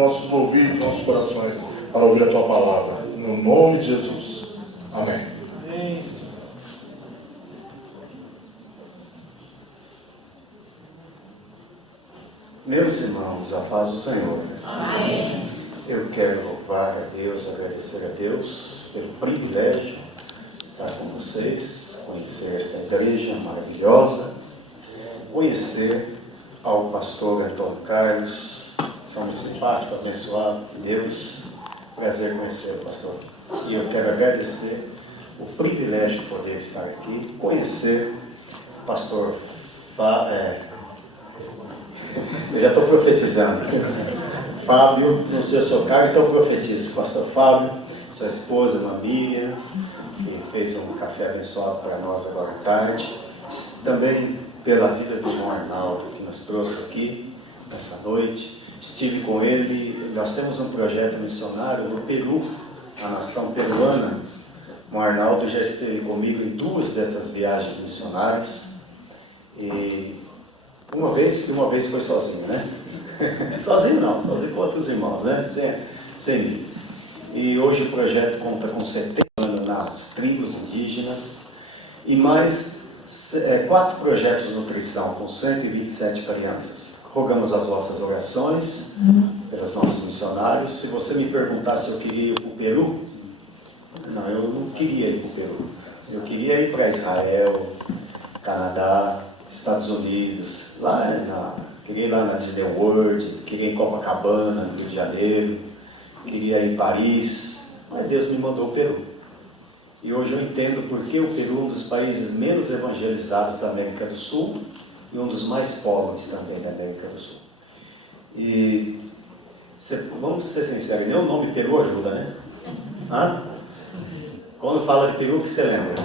nossos ouvidos, nossos corações, para ouvir a Tua palavra. No nome de Jesus. Amém. Amém. Meus irmãos, a paz do Senhor. Amém. Eu quero louvar a Deus, agradecer a Deus pelo privilégio de estar com vocês, conhecer esta igreja maravilhosa, conhecer ao pastor Antônio Carlos, são simpático, abençoado de Deus. Prazer conhecer o pastor. E eu quero agradecer o privilégio de poder estar aqui, conhecer o pastor eu já estou profetizando. Fábio, não sei o seu cargo, então profetizo. Pastor Fábio, sua esposa, Mamia, que fez um café abençoado para nós agora à tarde. Também pela vida do irmão Arnaldo, que nos trouxe aqui nessa noite. Estive com ele, nós temos um projeto missionário no Peru, a nação peruana. O Arnaldo já esteve comigo em 2 dessas viagens missionárias. E uma vez foi sozinho, né? Sozinho não, sozinho com outros irmãos, né? Sem mim. E hoje o projeto conta com 70 anos nas tribos indígenas e mais 4 projetos de nutrição com 127 crianças. Rogamos as vossas orações pelos nossos missionários. Se você me perguntar se eu queria ir para o Peru, não, eu não queria ir para o Peru. Eu queria ir para Israel, Canadá, Estados Unidos, queria ir lá na Disney World, queria ir em Copacabana, no Rio de Janeiro, queria ir em Paris, mas Deus me mandou o Peru. E hoje eu entendo porque o Peru é um dos países menos evangelizados da América do Sul e um dos mais pobres também da América do Sul. E vamos ser sinceros, nem o nome Peru ajuda, né? Quando fala de Peru, o que você lembra?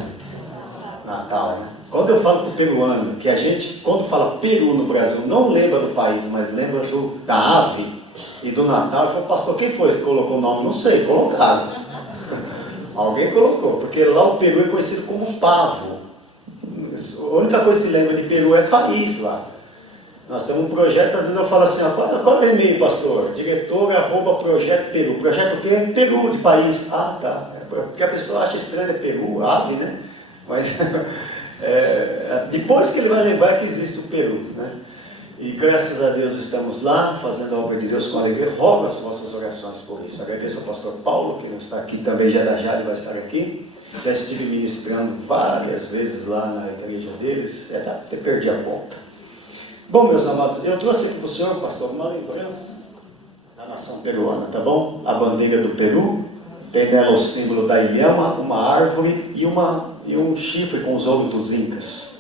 Natal, né? Quando eu falo para o peruano, que a gente, quando fala Peru no Brasil, não lembra do país, mas lembra da ave e do Natal, eu falo, pastor, quem foi que colocou o nome? Não sei, colocaram. Alguém colocou, porque lá o Peru é conhecido como pavo. A única coisa que se lembra de Peru é país lá. Nós temos um projeto, às vezes eu falo assim, qual é o e-mail, pastor? Diretor@projeto Peru. Projeto o quê? Peru, de país. Ah, tá. Porque a pessoa acha estranho, é Peru, ave, né? Mas depois que ele vai lembrar que existe o Peru, né? E graças a Deus estamos lá, fazendo a obra de Deus com alegria. Rogo as vossas orações por isso. Agradeço ao pastor Paulo, que não está aqui, também já da Jade vai estar aqui. Já estive ministrando várias vezes lá na igreja deles, já até perdi a conta. Bom, meus amados, eu trouxe aqui para o senhor, pastor, uma lembrança da nação peruana, tá bom? A bandeira do Peru, tem nela o símbolo da ilhama, uma árvore e um chifre com os olhos dos incas.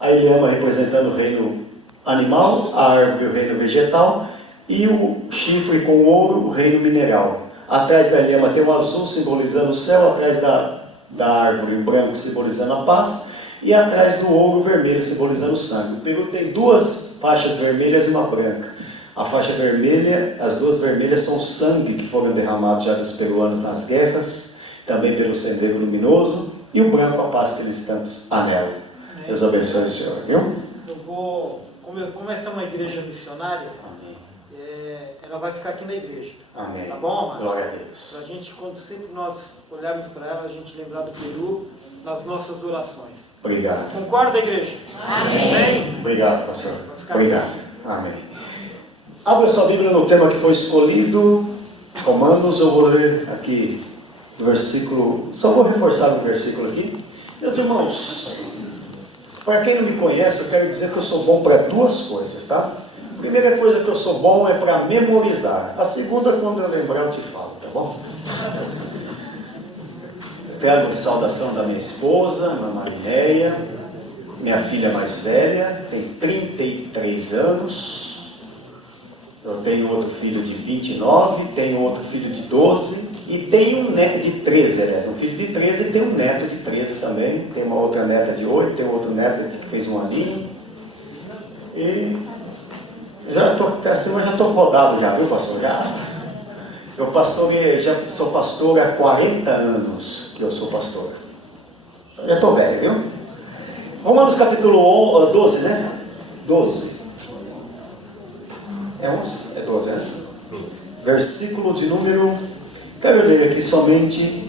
A ilhama representando o reino animal, a árvore o reino vegetal e o chifre com o ouro, o reino mineral. Atrás da ilhama tem o azul simbolizando o céu, atrás da árvore o branco simbolizando a paz e atrás do ouro o vermelho simbolizando o sangue. O Peru tem 2 faixas vermelhas e uma branca. A faixa vermelha, as 2 vermelhas são sangue que foram derramados já dos peruanos nas guerras, também pelo Sendeiro Luminoso, e o branco a paz que eles tanto anelam. Deus abençoe o senhor, viu? Eu vou, como essa é uma igreja missionária, ela vai ficar aqui na igreja. Amém. Tá bom, amado? Glória a Deus. Pra gente, quando sempre nós olharmos para ela, a gente lembrar do Peru nas nossas orações. Obrigado. Concorda, igreja? Amém. Obrigado, pastor. Obrigado. Amém. Abra sua Bíblia no tema que foi escolhido, Romanos. Eu vou ler aqui do versículo, só vou reforçar o versículo aqui. Meus irmãos, para quem não me conhece, eu quero dizer que eu sou bom para 2 coisas, tá? A primeira coisa que eu sou bom é para memorizar. A segunda, quando eu lembrar, eu te falo, tá bom? Eu quero saudação da minha esposa, a Marinéia, minha filha mais velha, tem 33 anos. Eu tenho outro filho de 29, tenho outro filho de 12 e tenho um neto de 13, aliás, um filho de 13 e tenho um neto de 13 também. Tem uma outra neta de 8, tem outro neto que fez 1 aninho. E já estou rodado já, viu, pastor? Já sou pastor há 40 anos que eu sou pastor. Já estou velho, viu? Romanos capítulo 12, né? 12. É 11? É 12, né? versículo de número, quero ler aqui somente,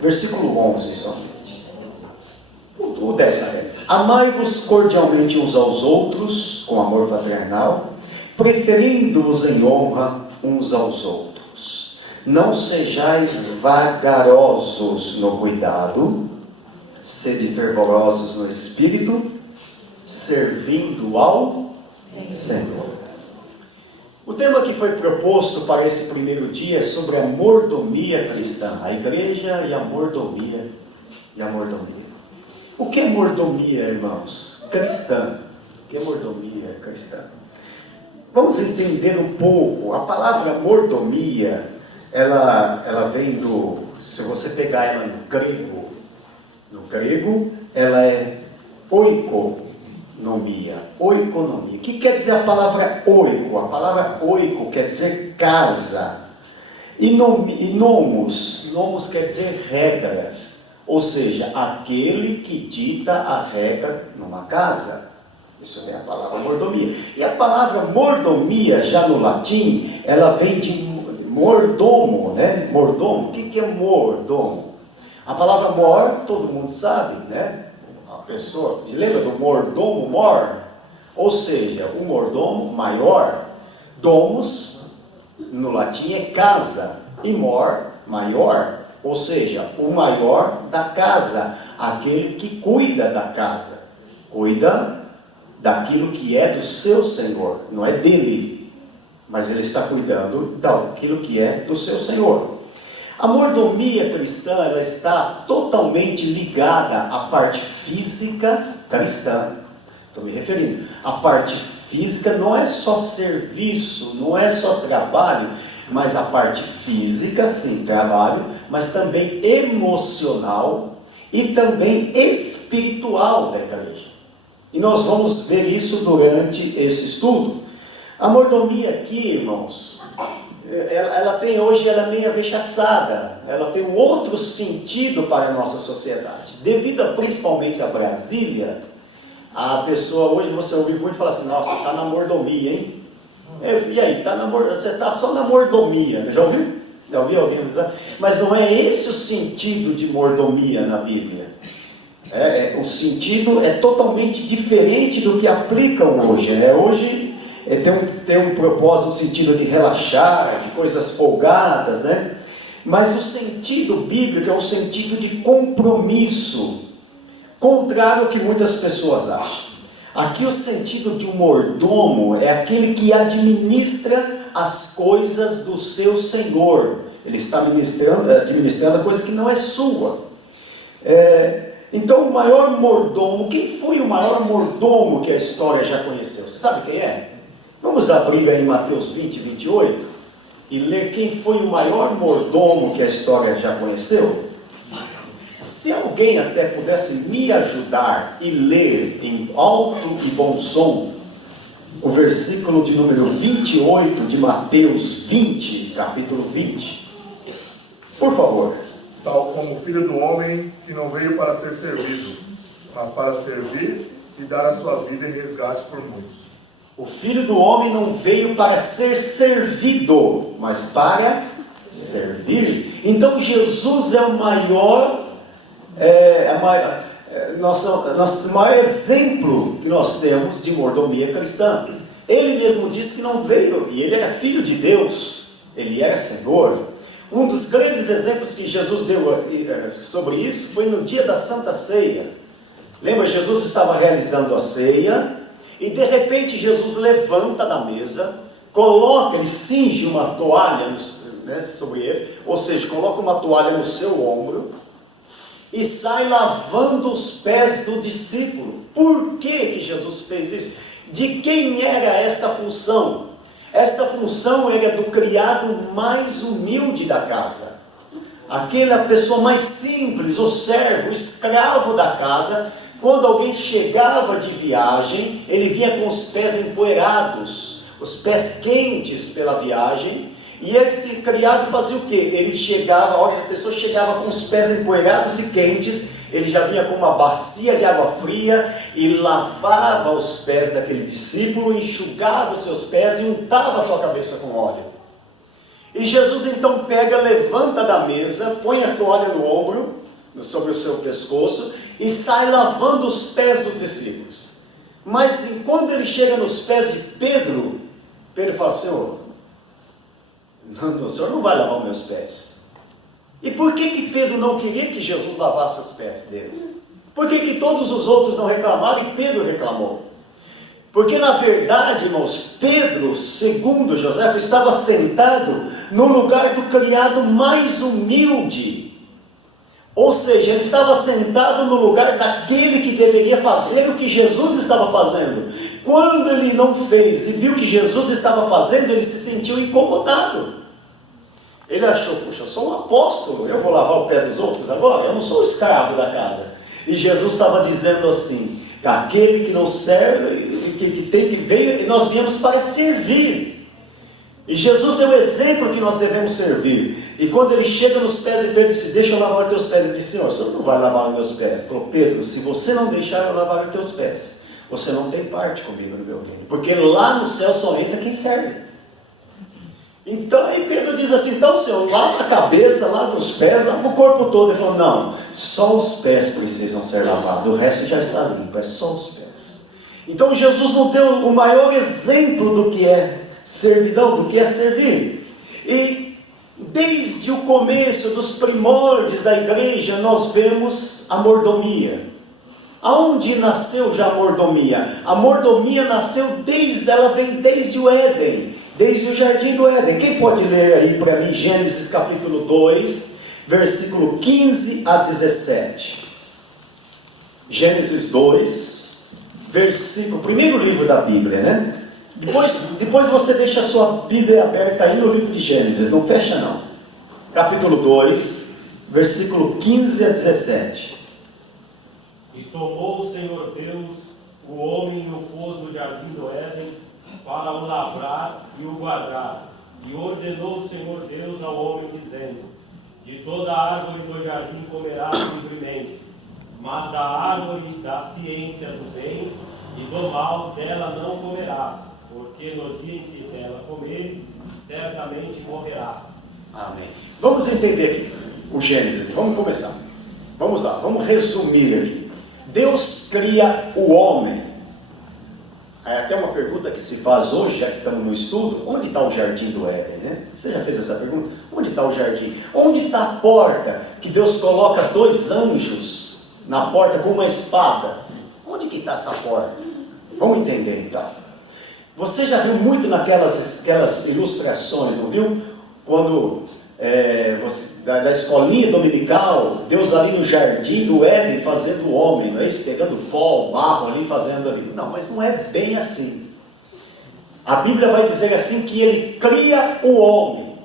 versículo 11 somente. O 10, né? Amai-vos cordialmente uns aos outros, com amor fraternal, preferindo-vos em honra uns aos outros. Não sejais vagarosos no cuidado, sede fervorosos no espírito, servindo ao Senhor. O tema que foi proposto para esse primeiro dia é sobre a mordomia cristã, a igreja e a mordomia. O que é mordomia, irmãos? Cristã. O que é mordomia cristã? Vamos entender um pouco. A palavra mordomia, ela vem do, se você pegar ela no grego ela é oikonomia. O que quer dizer a palavra oiko? A palavra oiko quer dizer casa. E nomos quer dizer regras. Ou seja, aquele que dita a regra numa casa. Isso é a palavra mordomia. E a palavra mordomia, já no latim, ela vem de mordomo, né? Mordomo. O que é mordomo? A palavra mor, todo mundo sabe, né? A pessoa, lembra do mordomo, mor? Ou seja, o mordomo maior. Domus, no latim, é casa. E mor, maior. Ou seja, o maior da casa, aquele que cuida da casa, cuida daquilo que é do seu Senhor, não é dele, mas ele está cuidando daquilo que é do seu Senhor. A mordomia cristã, ela está totalmente ligada à parte física cristã. Estou me referindo, a parte física não é só serviço, não é só trabalho, mas a parte física, sim, trabalho, mas também emocional e também espiritual da igreja. E nós vamos ver isso durante esse estudo. A mordomia aqui, irmãos, ela é meio avechaçada, ela tem um outro sentido para a nossa sociedade. Devido principalmente a Brasília, a pessoa, hoje você ouve muito falar assim, nossa, está na mordomia, hein? E aí, você está só na mordomia, já ouviu? Já ouviu alguém avisar? Mas não é esse o sentido de mordomia na Bíblia. O sentido é totalmente diferente do que aplicam hoje. Hoje tem um propósito no sentido de relaxar, de coisas folgadas, né? Mas o sentido bíblico é o sentido de compromisso, contrário ao que muitas pessoas acham. Aqui o sentido de um mordomo é aquele que administra as coisas do seu Senhor. Ele está administrando a coisa que não é sua. Então o maior mordomo, quem foi o maior mordomo que a história já conheceu? Você sabe quem é? Vamos abrir aí em Mateus 20, 28 e ler quem foi o maior mordomo que a história já conheceu? Se alguém até pudesse me ajudar e ler em alto e bom som o versículo de número 28 de Mateus 20, capítulo 20. Por favor. Tal como o Filho do Homem, que não veio para ser servido, mas para servir e dar a sua vida em resgate por muitos. O Filho do Homem não veio para ser servido, mas para servir. Então Jesus é o maior... nosso maior exemplo que nós temos de mordomia cristã. Ele mesmo disse que não veio, e ele era filho de Deus, ele era Senhor. Um dos grandes exemplos que Jesus deu sobre isso foi no dia da Santa Ceia. Lembra, Jesus estava realizando a ceia, e de repente Jesus levanta da mesa, ele cinge uma toalha sobre ele, ou seja, coloca uma toalha no seu ombro, e sai lavando os pés do discípulo. Por que Jesus fez isso? De quem era esta função? Esta função era do criado mais humilde da casa. Aquela pessoa mais simples, o servo, o escravo da casa. Quando alguém chegava de viagem, ele vinha com os pés empoeirados, os pés quentes pela viagem. E esse criado fazia o quê? Ele chegava, a hora que a pessoa chegava com os pés empoeirados e quentes, ele já vinha com uma bacia de água fria e lavava os pés daquele discípulo, enxugava os seus pés e untava a sua cabeça com óleo. E Jesus então pega, levanta da mesa, põe a toalha no ombro, sobre o seu pescoço, e sai lavando os pés dos discípulos. Mas quando ele chega nos pés de Pedro, Pedro fala: Senhor, não, o Senhor não vai lavar os meus pés. E por que Pedro não queria que Jesus lavasse os pés dele? Por que todos os outros não reclamaram e Pedro reclamou? Porque na verdade, irmãos, Pedro, segundo José, estava sentado no lugar do criado mais humilde. Ou seja, ele estava sentado no lugar daquele que deveria fazer o que Jesus estava fazendo. Quando ele não fez e viu o que Jesus estava fazendo, ele se sentiu incomodado. Ele achou: puxa, eu sou um apóstolo, eu vou lavar o pé dos outros agora? Eu não sou escravo da casa. E Jesus estava dizendo assim: aquele que não serve, que tem que ver, nós viemos para servir. E Jesus deu o exemplo que nós devemos servir. E quando ele chega nos pés de Pedro, disse: deixa eu lavar os teus pés. Ele disse: Senhor, o Senhor não vai lavar os meus pés. Ele falou: Pedro, se você não deixar eu lavar os teus pés, você não tem parte comigo no meu reino, porque lá no céu só entra quem serve. Então aí Pedro diz assim: então Senhor, lava a cabeça, lava os pés, lava o corpo todo. Ele falou: não, só os pés precisam ser lavados, o resto já está limpo, é só os pés. Então Jesus nos deu o maior exemplo do que é servidão, do que é servir. E desde o começo, dos primórdios da igreja, nós vemos a mordomia. Aonde nasceu já a mordomia? A mordomia nasceu ela vem desde o Éden, desde o jardim do Éden. Quem pode ler aí para mim Gênesis capítulo 2, versículo 15 a 17. Gênesis 2, versículo, primeiro livro da Bíblia, né? Depois você deixa a sua Bíblia aberta aí no livro de Gênesis, não fecha não. Capítulo 2, versículo 15 a 17. E tomou o Senhor Deus o homem e o pôs no jardim do Éden para o lavrar e o guardar. E ordenou o Senhor Deus ao homem, dizendo: de toda a árvore do jardim comerás livremente, mas da árvore da ciência do bem e do mal dela não comerás, porque no dia em que dela comeres, certamente morrerás. Amém. Vamos entender aqui o Gênesis, vamos começar. Vamos lá, vamos resumir aqui. Deus cria o homem. É até uma pergunta que se faz hoje, já que estamos no estudo: onde está o jardim do Éden, né? Você já fez essa pergunta? Onde está o jardim? Onde está a porta que Deus coloca 2 anjos na porta com uma espada? Onde que está essa porta? Vamos entender então. Você já viu muito naquelas ilustrações, não viu? Quando da escolinha dominical, Deus ali no jardim do Éden fazendo o homem, não é isso? Pegando pó, barro ali, fazendo ali. Não, mas não é bem assim. A Bíblia vai dizer assim que ele cria o homem.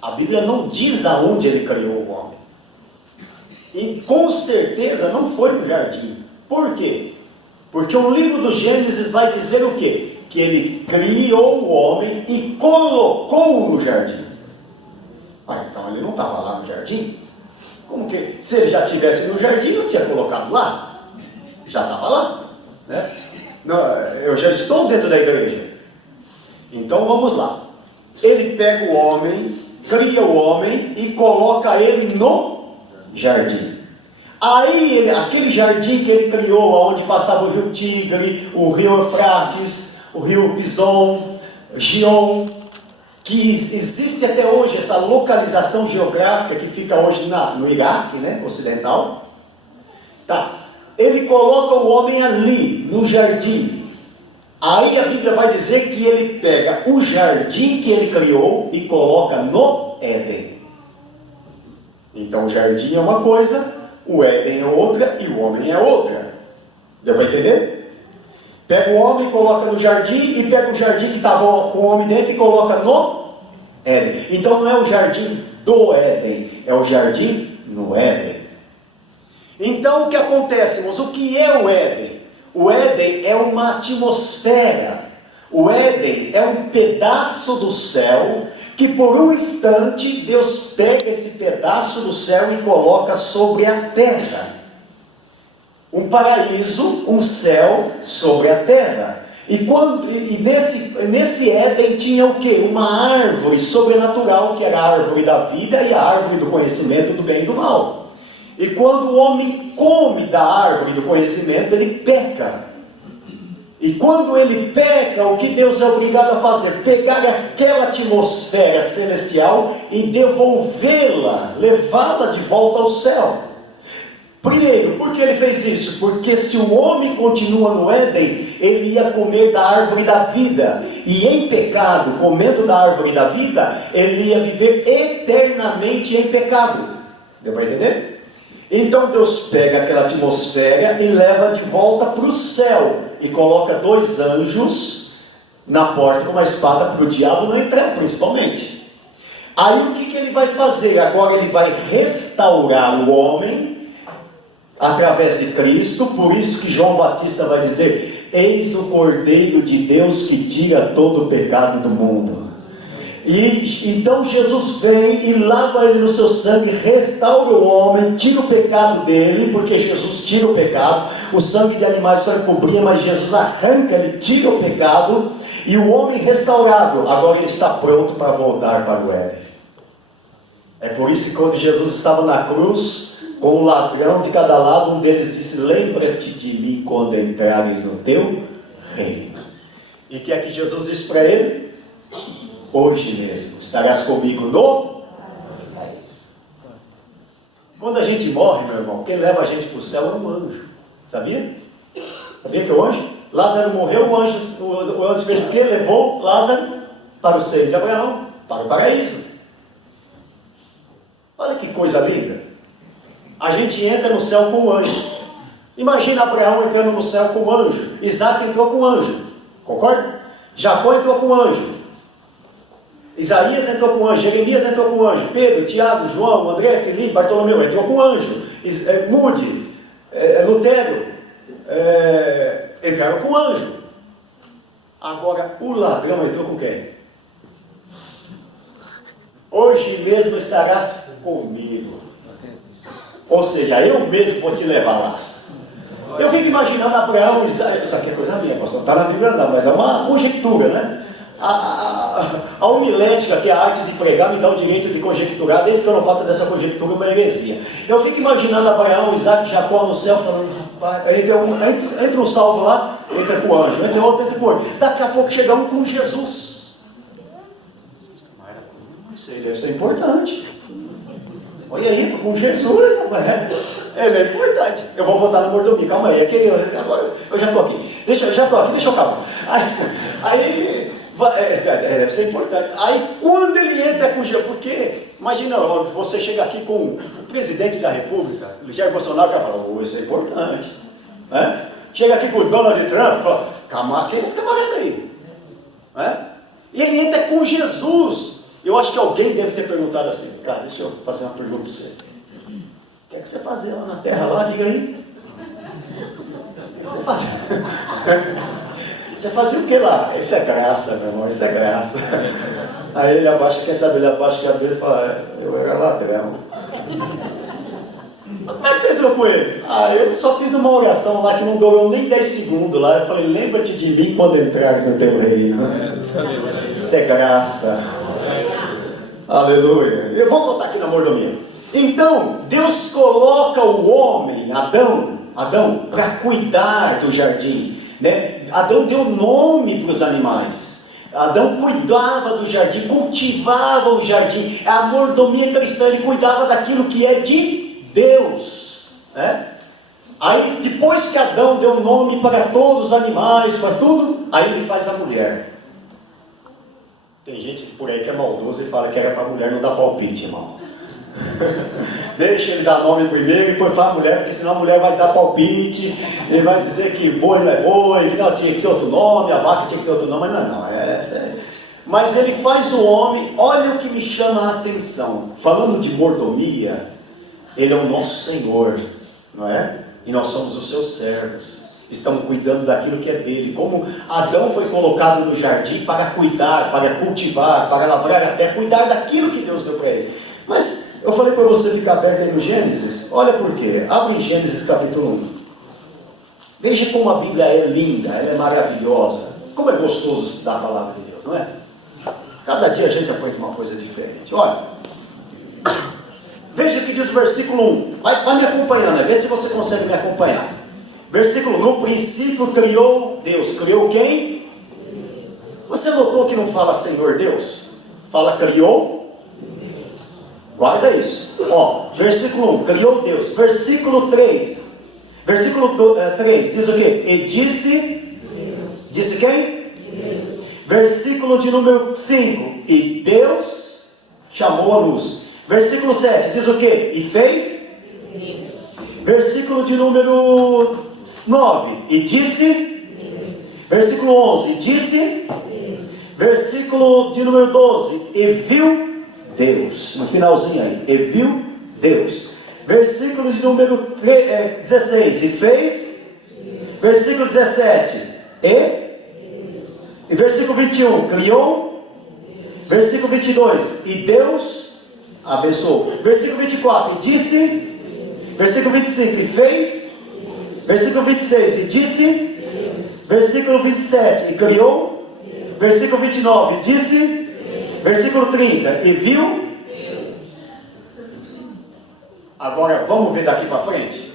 A Bíblia não diz aonde ele criou o homem. E com certeza não foi no jardim. Por quê? Porque o livro do Gênesis vai dizer o quê? Que ele criou o homem e colocou-o no jardim. Então ele não estava lá no jardim? Como que, se ele já estivesse no jardim, não tinha colocado lá? Já estava lá, né? Não, eu já estou dentro da igreja. Então vamos lá. Ele pega o homem, cria o homem e coloca ele no jardim. Aí aquele jardim que ele criou, onde passava o rio Tigre, o rio Eufrates, o rio Pison, Gion, que existe até hoje essa localização geográfica que fica hoje no Iraque, né, ocidental. Tá. Ele coloca o homem ali, no jardim. Aí a Bíblia vai dizer que ele pega o jardim que ele criou e coloca no Éden. Então o jardim é uma coisa, o Éden é outra e o homem é outra. Deu para entender? Pega o homem, coloca no jardim, e pega o jardim que estava com o homem dentro e coloca no Éden. Então não é o jardim do Éden, é o jardim no Éden. Então o que acontece, irmãos? O que é o Éden? O Éden é uma atmosfera. O Éden é um pedaço do céu que por um instante Deus pega esse pedaço do céu e coloca sobre a terra. Um paraíso, um céu sobre a terra. E nesse Éden tinha o quê? Uma árvore sobrenatural, que era a árvore da vida e a árvore do conhecimento do bem e do mal. E quando o homem come da árvore do conhecimento, ele peca. E quando ele peca, o que Deus é obrigado a fazer? Pegar aquela atmosfera celestial e devolvê-la, levá-la de volta ao céu. Primeiro, por que ele fez isso? Porque se o homem continua no Éden, ele ia comer da árvore da vida. E em pecado, comendo da árvore da vida, ele ia viver eternamente em pecado. Deu para entender? Então Deus pega aquela atmosfera e leva de volta para o céu. E coloca 2 anjos na porta com uma espada para o diabo não entrar, principalmente. Aí o que ele vai fazer? Agora ele vai restaurar o homem através de Cristo. Por isso que João Batista vai dizer: eis o Cordeiro de Deus que tira todo o pecado do mundo. E então Jesus vem e lava ele no seu sangue, restaura o homem, tira o pecado dele, porque Jesus tira o pecado. O sangue de animais só cobria, mas Jesus arranca, ele tira o pecado, e o homem restaurado, agora ele está pronto para voltar para o Éden. É por isso que quando Jesus estava na cruz, com um ladrão de cada lado, um deles disse: lembra-te de mim quando entrares no teu reino. E que é que Jesus disse para ele? Hoje mesmo estarás comigo no... Quando a gente morre, meu irmão, quem leva a gente para o céu é um anjo. Sabia? Sabia que é o anjo? Lázaro morreu, o anjo fez o quê? Levou Lázaro para o seio de Abraão, para o paraíso. Olha que coisa linda. A gente entra no céu com o anjo. Imagina Abraão entrando no céu com o anjo. Isaac entrou com o anjo. Concorda? Jacó entrou com o anjo. Isaías entrou com o anjo. Jeremias entrou com o anjo. Pedro, Tiago, João, André, Felipe, Bartolomeu entrou com o anjo. Moody, Lutero entraram com o anjo. Agora o ladrão entrou com quem? Hoje mesmo estarás comigo. Ou seja, eu mesmo vou te levar lá. Eu fico imaginando Abraão, isso aqui é coisa minha, pastor, não está na Bíblia não, mas é uma conjectura, né? A homilética, que é a arte de pregar, me dá o direito de conjecturar, desde que eu não faça dessa conjectura uma heresia. Eu fico imaginando Abraão, Isaac, Jacó no céu, falando: rapaz, entra um salvo lá, entra com o anjo, entra outro, entra com o anjo. Daqui a pouco chega um com Jesus. Isso aí deve ser importante. Olha aí, com Jesus, ele é importante. Eu vou botar na mordomia, calma aí, agora eu já estou aqui. Deixa eu acabar. Aí deve ser importante. Aí quando ele entra com Jesus, porque imagina, você chega aqui com o presidente da República, Jair Bolsonaro, o cara fala: isso é importante. Né? Chega aqui com o Donald Trump, fala: calma, quem é esse camarada aí? Né? E ele entra com Jesus. Eu acho que alguém deve ter perguntado assim: cara, deixa eu fazer uma pergunta para você. O que é que você fazia lá na terra, lá? Diga aí. O que você fazia? Você fazia o que lá? Isso é graça, meu irmão, isso é graça. Aí ele abaixa, quem sabe ele abaixa a cabeça e fala: eu era ladrão. Mas como é que você entrou com ele? Eu só fiz uma oração lá que não durou nem 10 segundos lá. Eu falei: lembra-te de mim quando entrares no teu reino. Isso é graça. Aleluia. Eu vou contar aqui na mordomia. Então, Deus coloca o homem, Adão, para cuidar do jardim. Né? Adão deu nome para os animais. Adão cuidava do jardim, cultivava o jardim. A mordomia cristã, ele cuidava daquilo que é de Deus. Né? Aí, depois que Adão deu nome para todos os animais, para tudo, aí ele faz a mulher. Tem gente por aí que é maldoso e fala que era para a mulher não dar palpite, irmão. Deixa ele dar nome primeiro e depois fala a mulher, porque senão a mulher vai dar palpite, ele vai dizer que boi não é boi, que não, tinha que ser outro nome, a vaca tinha que ter outro nome, mas não, Mas ele faz o homem. Olha o que me chama a atenção, falando de mordomia, ele é o nosso Senhor, não é? E nós somos os seus servos. Estamos cuidando daquilo que é dele. Como Adão foi colocado no jardim para cuidar, para cultivar, para lavrar a terra, cuidar daquilo que Deus deu para ele. Mas eu falei para você ficar aberto aí no Gênesis. Olha por quê. Abre em Gênesis capítulo 1. Veja como a Bíblia é linda, ela é maravilhosa. como é gostoso estudar a palavra de Deus, não é? Cada dia a gente aprende uma coisa diferente. Olha, veja o que diz o versículo 1. Vai me acompanhando, vê se você consegue me acompanhar. Versículo 1. No princípio criou Deus. Criou quem? Você notou que não fala Senhor Deus? Fala criou? Guarda isso. Ó, versículo 1. Criou Deus. Versículo 3. Versículo 3 diz o quê? E disse... Disse quem? Deus. Versículo de número 5. E Deus chamou a luz. Versículo 7 diz o quê? E fez? Deus. Versículo de número 9. E disse? Deus. Versículo 11. Disse? Deus. Versículo de número 12. E viu Deus. No finalzinho aí. E viu Deus. Versículo de número 16. E fez? Deus. Versículo 17. E versículo 21, criou. Versículo 22, e Deus abençoou. Versículo 24, e disse. Versículo 25, e fez. Versículo 26, e disse. Versículo 27, e criou. Versículo 29, e disse. Versículo 30, e viu. Agora, vamos ver daqui para frente.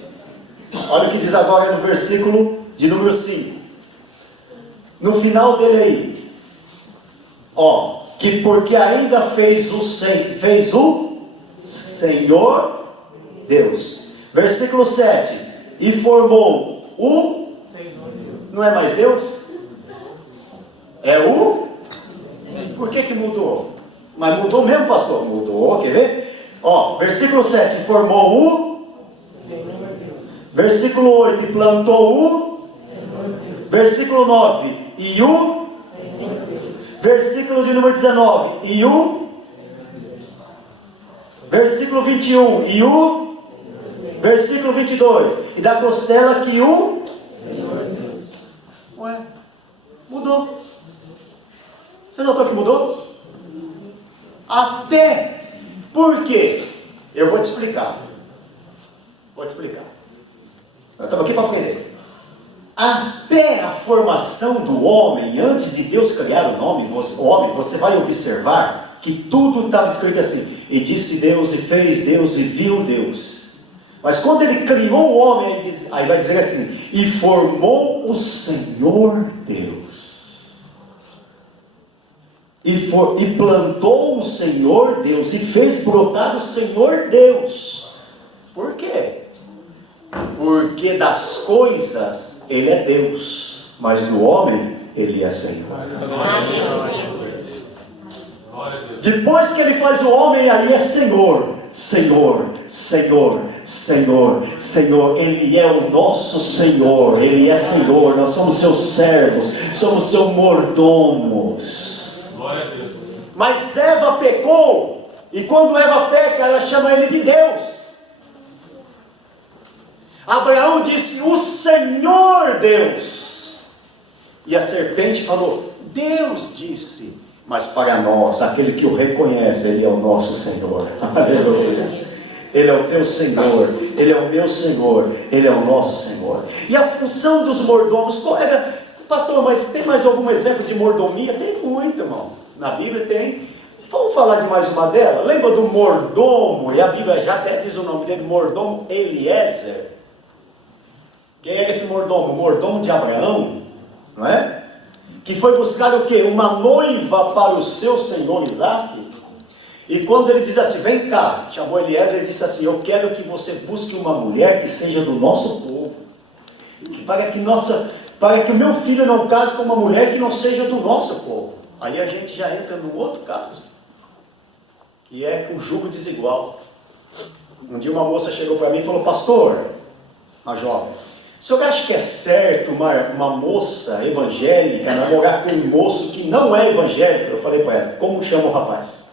Olha o que diz agora no versículo de número 5. No final dele aí, ó, que porque ainda fez o Senhor Deus. Versículo 7, e formou o Senhor. Não é mais Deus? É o? Por que mudou? Mas mudou mesmo, pastor? Mudou, quer ver? Ó, versículo 7, formou o Senhor Deus. Versículo 8, e plantou o Senhor Deus. Versículo 9, e o Senhor Deus. Versículo de número 19, e o versículo 21, e o versículo 22, e da costela que o Senhor Deus. Ué, mudou. Você notou que mudou? Até, por quê? Eu vou te explicar. Nós estamos aqui para aprender. Até a formação do homem, antes de Deus criar o homem, você vai observar que tudo estava escrito assim. E disse Deus, e fez Deus, e viu Deus. Mas quando ele criou o homem, aí vai dizer assim, e formou o Senhor Deus. E plantou o Senhor Deus, e fez brotar o Senhor Deus. Por quê? Porque das coisas ele é Deus, mas do homem ele é Senhor. Depois que ele faz o homem, aí é Senhor, Senhor, Senhor, Senhor, Senhor. Ele é o nosso Senhor, ele é Senhor. Nós somos seus servos, somos seus mordomos. Mas Eva pecou, e quando Eva peca, ela chama ele de Deus. Abraão disse, o Senhor Deus. E a serpente falou, Deus disse. Mas para nós, aquele que o reconhece, ele é o nosso Senhor. Aleluia. Ele é o teu Senhor, ele é o meu Senhor, ele é o nosso Senhor. E a função dos mordomos, qual era? Pastor, mas tem mais algum exemplo de mordomia? Tem muito, irmão. Na Bíblia tem. Vamos falar de mais uma dela. Lembra do mordomo? E a Bíblia já até diz o nome dele, mordomo Eliezer. Quem era esse mordomo? O mordomo de Abraão, não é? Que foi buscar o quê? Uma noiva para o seu senhor Isaque. E quando ele diz assim, vem cá, chamou Eliezer e disse assim, eu quero que você busque uma mulher que seja do nosso povo. Para que o meu filho não case com uma mulher que não seja do nosso povo. Aí a gente já entra no outro caso, que é o jugo desigual. Um dia uma moça chegou para mim e falou, pastor, uma jovem, o senhor acha que é certo uma moça evangélica namorar com um moço que não é evangélico? Eu falei para ela, como chama o rapaz?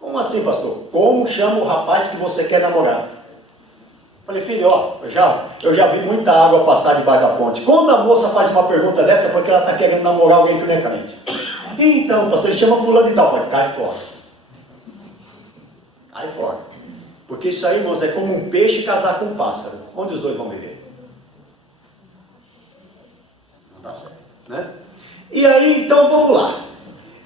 Como assim, pastor? Como chama o rapaz que você quer namorar? Eu falei, filho, ó, eu já vi muita água passar debaixo da ponte. Quando a moça faz uma pergunta dessa, é porque ela está querendo namorar alguém que não é crente. Então, pastor, ele chama fulano e tal. Eu falei, cai fora. Cai fora. Porque isso aí, irmãos, é como um peixe casar com um pássaro. Onde os dois vão viver? Não dá certo. E aí, então vamos lá.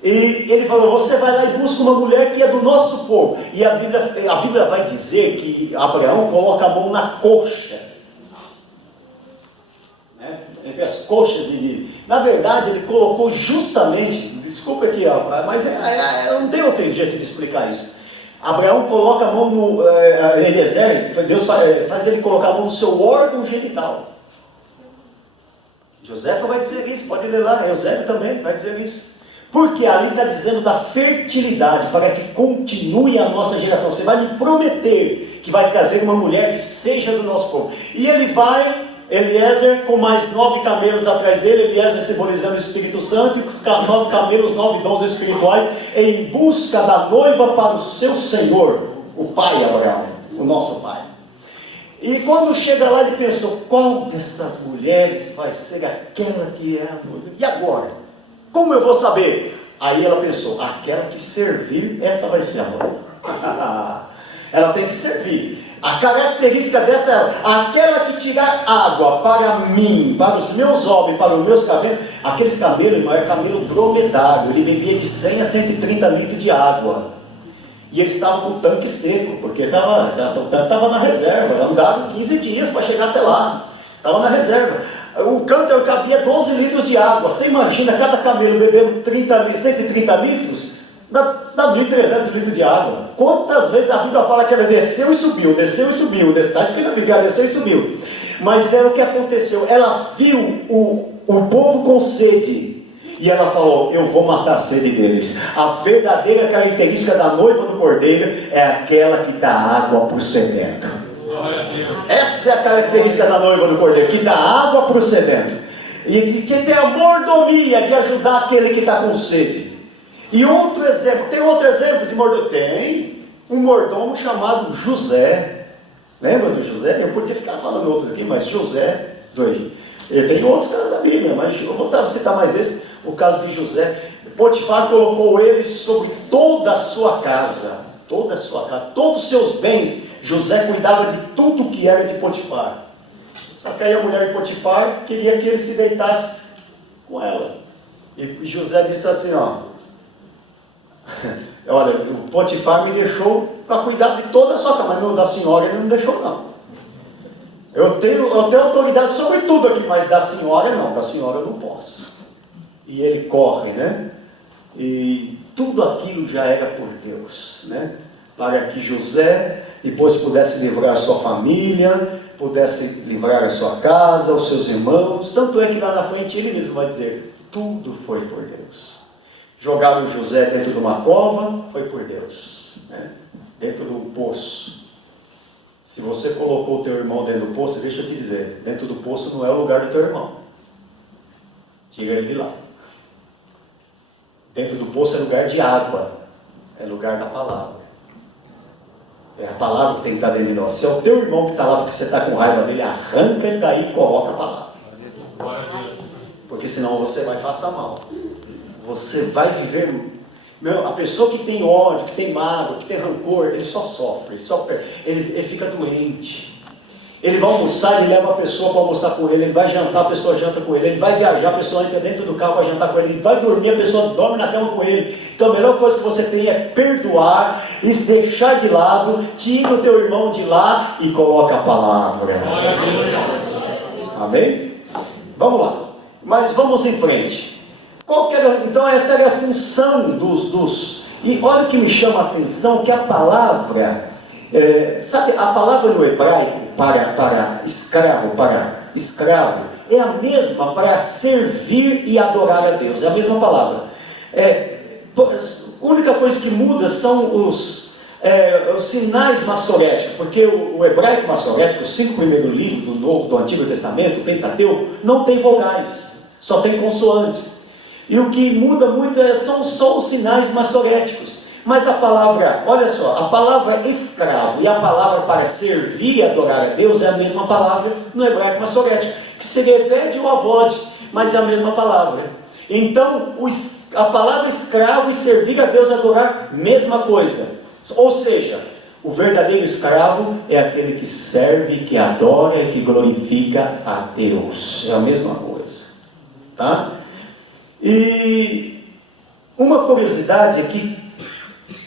E ele falou, você vai lá e busca uma mulher que é do nosso povo. E a Bíblia vai dizer que Abraão coloca a mão na coxa. Né? Entre as coxas de... Na verdade, ele colocou justamente, desculpa aqui, mas não tem outro jeito de explicar isso. Abraão coloca a mão no... Eliezer, Deus faz ele colocar a mão no seu órgão genital. Josefa vai dizer isso, pode ler lá, Eusébio também vai dizer isso. Porque ali está dizendo da fertilidade, para que continue a nossa geração. Você vai me prometer que vai trazer uma mulher que seja do nosso povo. E ele vai, Eliezer, com mais 9 camelos atrás dele, Eliezer simbolizando o Espírito Santo, e os 9 camelos, 9 dons espirituais, em busca da noiva para o seu Senhor, o pai Abraão, o nosso pai. E quando chega lá, ele pensou, qual dessas mulheres vai ser aquela que é a noiva? E agora? Como eu vou saber? Aí ela pensou, aquela que servir, essa vai ser a noiva. Ela tem que servir. A característica dessa é aquela que tirar água para mim, para os meus homens, para os meus camelos. Aqueles camelos, irmão, é camelo dromedário. Ele bebia de 100 a 130 litros de água. E eles estavam com o tanque seco, porque o tanque estava na reserva. Andaram 15 dias para chegar até lá. Estava na reserva. O cântaro cabia 12 litros de água. Você imagina cada camelo bebendo 130 litros? Dá 1.300 litros de água. Quantas vezes a Bíblia fala que ela desceu e subiu, desceu e subiu. Está escrito na Bíblia, desceu e subiu. Mas era o que aconteceu. Ela viu o povo com sede. E ela falou, eu vou matar a sede deles. A verdadeira característica da noiva do cordeiro é aquela que dá água para o sedento. Essa é a característica da noiva do cordeiro, que dá água para o sedento. E que tem a mordomia de ajudar aquele que está com sede. E outro exemplo, tem outro exemplo de mordomia? Tem um mordomo chamado José. Lembra do José? Eu podia ficar falando outros aqui, mas José, ele tem outros casos da Bíblia, mas eu vou citar mais esse. O caso de José, Potifar colocou ele sobre toda a sua casa, todos os seus bens. José cuidava de tudo que era de Potifar. Só que aí a mulher de Potifar queria que ele se deitasse com ela. E José disse assim, olha, o Potifar me deixou para cuidar de toda a sua casa, mas da senhora ele não deixou não. Eu tenho autoridade sobre tudo aqui, mas da senhora não, da senhora eu não posso. E ele corre, né? E tudo aquilo já era por Deus, né? Para que José depois pudesse livrar a sua família, pudesse livrar a sua casa, os seus irmãos. Tanto é que lá na frente ele mesmo vai dizer, tudo foi por Deus. Jogaram José dentro de uma cova, foi por Deus, né? Dentro de um poço. Se você colocou o teu irmão dentro do poço, deixa eu te dizer, dentro do poço não é o lugar do teu irmão. Tira ele de lá. Dentro do poço é lugar de água, é lugar da palavra. É a palavra que tem que estar dentro de nós. Se é o teu irmão que está lá porque você está com raiva dele, arranca ele daí e coloca a palavra. Porque senão você vai passar mal. Você vai viver... a pessoa que tem ódio, que tem mágoa, que tem rancor, ele só sofre, ele fica doente. Ele vai almoçar, ele leva a pessoa para almoçar com ele vai jantar, a pessoa janta com ele vai viajar, a pessoa entra dentro do carro para jantar com ele vai dormir, a pessoa dorme na cama com ele. Então a melhor coisa que você tem é perdoar e deixar de lado, tira o teu irmão de lá e coloca a palavra. Amém? Vamos lá, mas vamos em frente. Então essa era a função dos... E olha o que me chama a atenção, que a palavra... sabe, a palavra no hebraico para escravo é a mesma para servir e adorar a Deus, é a mesma palavra. A única coisa que muda são os sinais massoréticos, porque o hebraico massorético, os 5 primeiros livros do Antigo Testamento, o Pentateuco, não tem vogais, só tem consoantes. E o que muda muito são só os sinais massoréticos. Mas a palavra, olha só, a palavra escravo e a palavra para servir e adorar a Deus é a mesma palavra no hebraico massorético, que se reverte o avode, mas é a mesma palavra. Então, a palavra escravo e servir a Deus, adorar, mesma coisa. Ou seja, o verdadeiro escravo é aquele que serve, que adora e que glorifica a Deus. É a mesma coisa, tá? E uma curiosidade é que